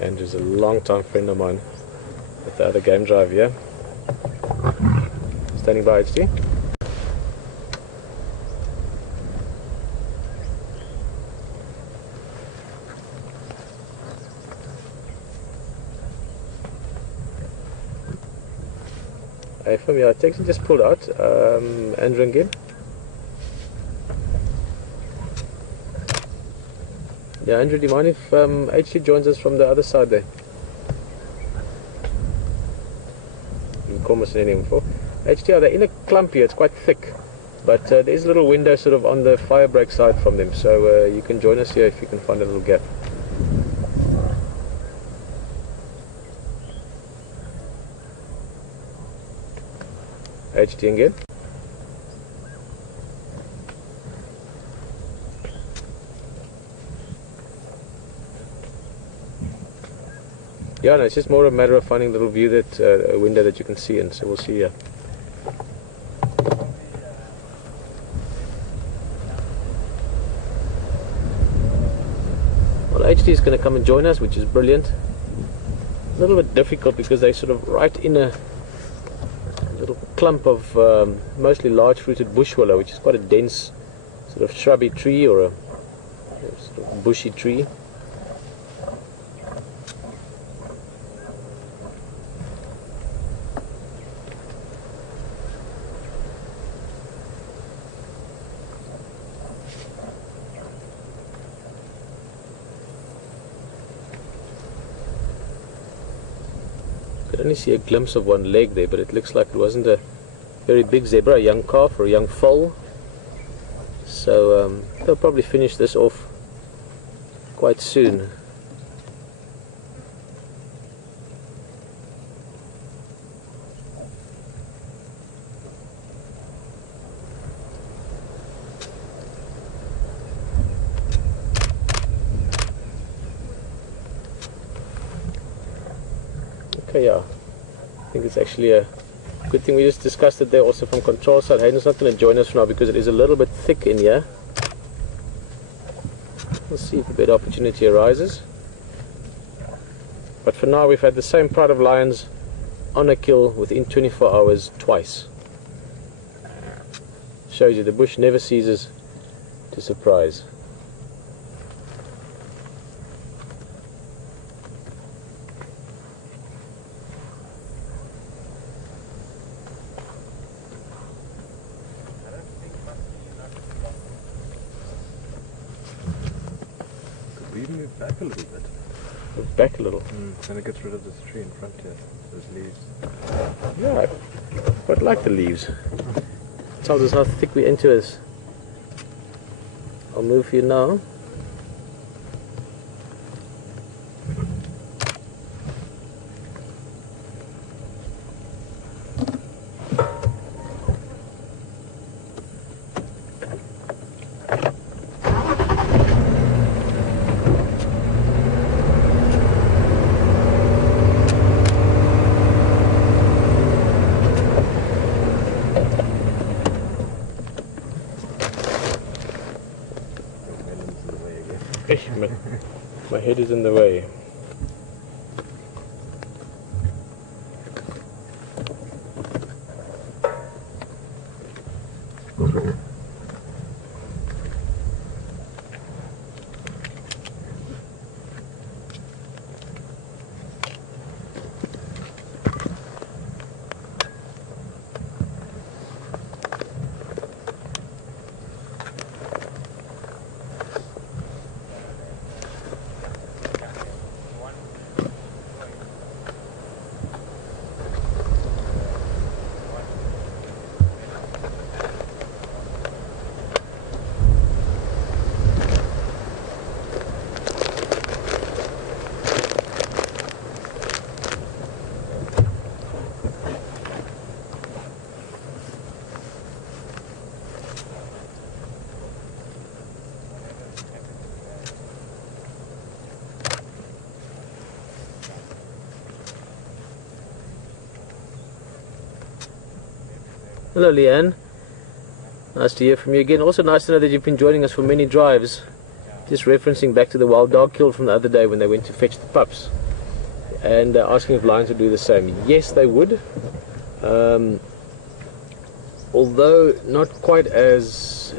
Andrew's a long-time friend of mine with the other game drive here. Standing by, HD. Hey, from your taxi just pulled out. Andrew again. Yeah, Andrew, do you mind if HT joins us from the other side there? You call me name before. HT, they're in a clump here, it's quite thick. But there's a little window sort of on the fire break side from them, so you can join us here if you can find a little gap. HT again. Yeah, no, it's just more a matter of finding a little view that a window that you can see in. So we'll see here. Well, HD is going to come and join us, which is brilliant. A little bit difficult because they're sort of right in a little clump of mostly large-fruited bush willow, which is quite a dense sort of shrubby tree or a sort of bushy tree. I only see a glimpse of one leg there, but it looks like it wasn't a very big zebra, a young calf or a young foal. So they'll probably finish this off quite soon. Okay, yeah. I think it's actually a good thing we just discussed it there also from control side. Hayden's not going to join us for now because it is a little bit thick in here. We'll see if a better opportunity arises. But for now we've had the same pride of lions on a kill within 24 hours twice. Shows you the bush never ceases to surprise. We move back a little bit. Move back a little. Then it gets rid of this tree in front here. Those leaves. Yeah, I quite like the leaves. Tells us how thick we into this. I'll move you now. My head is in the way. Hello Leanne, nice to hear from you again. Also nice to know that you've been joining us for many drives. Just referencing back to the wild dog kill from the other day when they went to fetch the pups, and asking if lions would do the same. Yes, they would, although not quite as,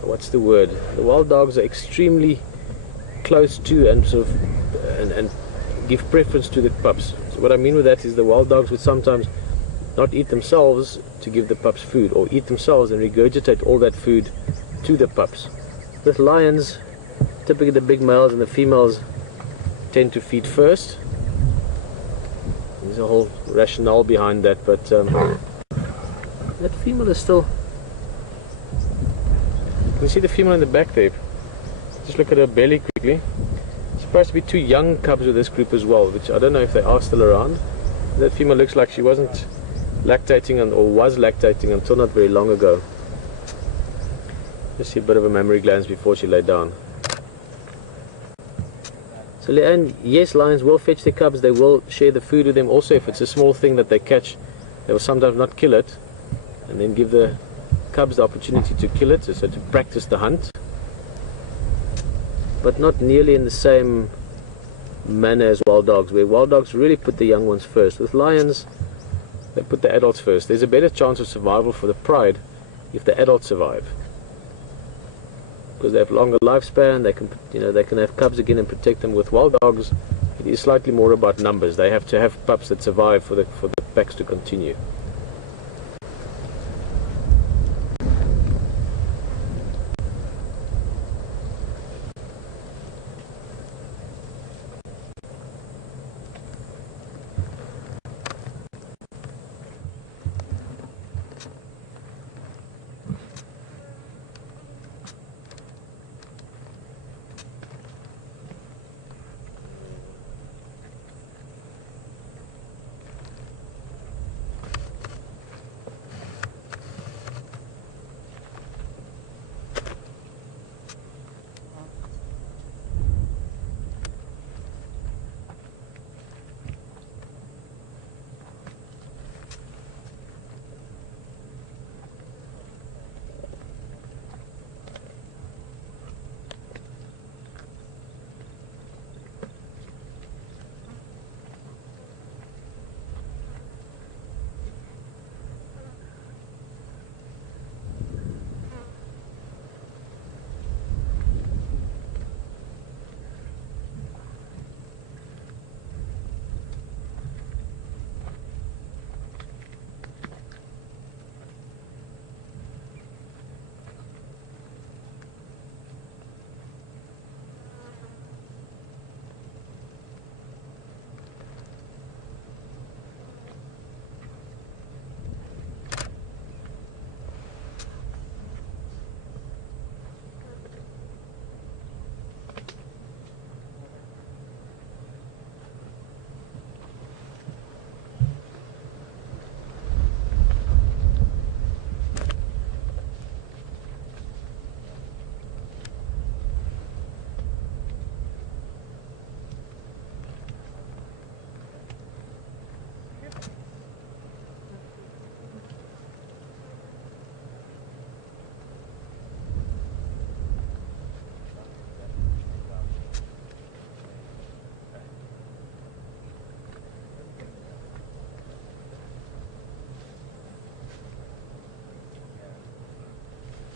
what's the word, the wild dogs are extremely close to and sort of and give preference to the pups. So what I mean with that is the wild dogs would sometimes not eat themselves to give the pups food, or eat themselves and regurgitate all that food to the pups. With lions, typically the big males and the females tend to feed first. There's a whole rationale behind that, but that female is still... You can see the female in the back there. Just look at her belly quickly. Supposed to be 2 young cubs with this group as well, which I don't know if they are still around. That female looks like she wasn't lactating or was lactating until not very long ago. Just see a bit of a mammary glands before she laid down. So Leanne, yes, lions will fetch their cubs. They will share the food with them. Also, if it's a small thing that they catch, they will sometimes not kill it and then give the cubs the opportunity to kill it, so to practice the hunt, but not nearly in the same manner as wild dogs, where wild dogs really put the young ones first. With lions, they put the adults first. There's a better chance of survival for the pride if the adults survive, because they have longer lifespan. They can, they can have cubs again and protect them. With wild dogs, it is slightly more about numbers. They have to have pups that survive for the packs to continue.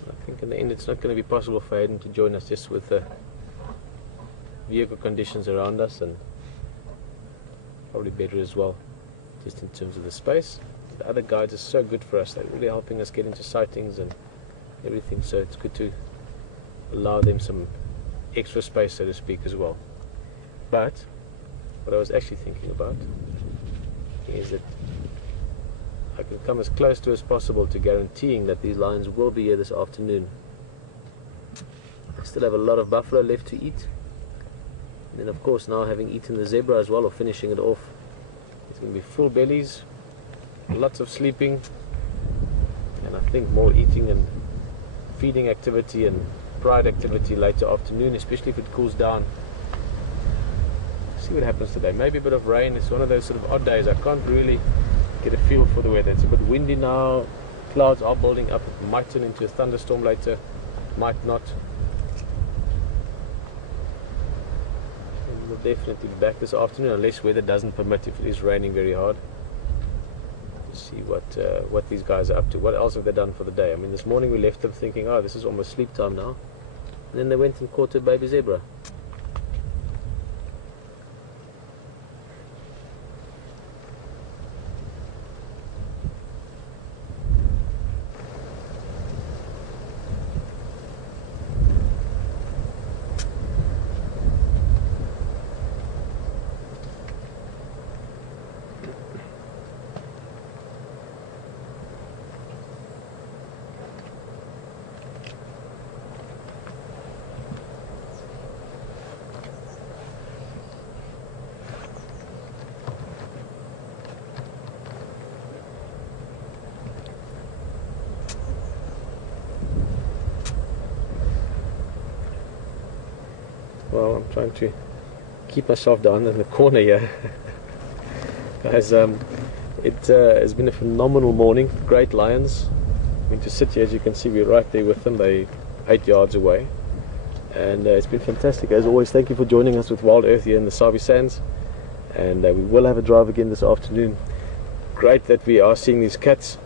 I think in the end it's not going to be possible for Hayden to join us, just with the vehicle conditions around us, and probably better as well, just in terms of the space. The other guides are so good for us. They're really helping us get into sightings and everything, so it's good to allow them some extra space, so to speak, as well. But what I was actually thinking about is that I can come as close to as possible to guaranteeing that these lions will be here this afternoon. I still have a lot of buffalo left to eat, and then of course, now having eaten the zebra as well, or finishing it off, it's going to be full bellies, lots of sleeping, and I think more eating and feeding activity and pride activity later afternoon, especially if it cools down. See what happens today. Maybe a bit of rain. It's one of those sort of odd days. I can't really get a feel for the weather. It's a bit windy now, clouds are building up, it might turn into a thunderstorm later, might not. And we'll definitely be back this afternoon unless weather doesn't permit, if it is raining very hard. See what these guys are up to. What else have they done for the day? I mean, this morning we left them thinking, oh, this is almost sleep time now, and then they went and caught a baby zebra. Well, I'm trying to keep myself down in the corner here. Guys, it has been a phenomenal morning. Great lions. I mean, to sit here, as you can see, we're right there with them. They're 8 yards away. And it's been fantastic. As always, thank you for joining us with Wild Earth here in the Sabi Sands. And we will have a drive again this afternoon. Great that we are seeing these cats.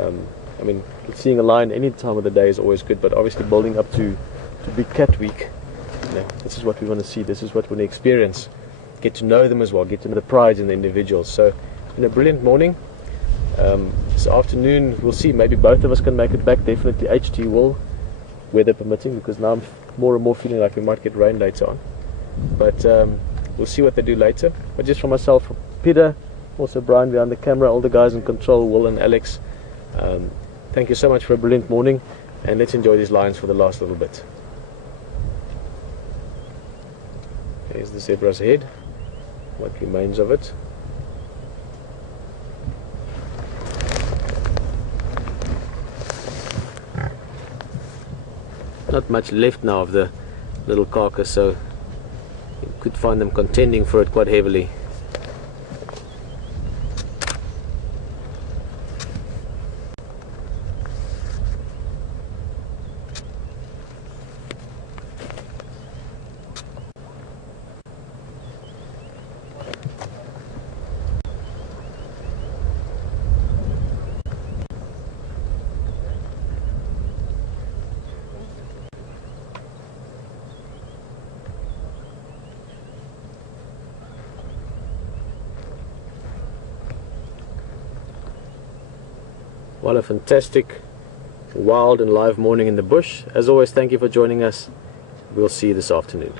I mean, seeing a lion any time of the day is always good, but obviously building up to Big Cat Week, this is what we want to see, this is what we want to experience, get to know them as well, get to know the pride in the individuals. So it's been a brilliant morning. This afternoon we'll see, maybe both of us can make it back. Definitely HT will, weather permitting, because now I'm more and more feeling like we might get rain later on, but we'll see what they do later. But just for myself, for Peter, also Brian behind the camera, all the guys in control, Will and Alex, thank you so much for a brilliant morning, and let's enjoy these lions for the last little bit. There's the zebra's head, what remains of it. Not much left now of the little carcass, so you could find them contending for it quite heavily. What a fantastic, wild and live morning in the bush. As always, thank you for joining us. We'll see you this afternoon.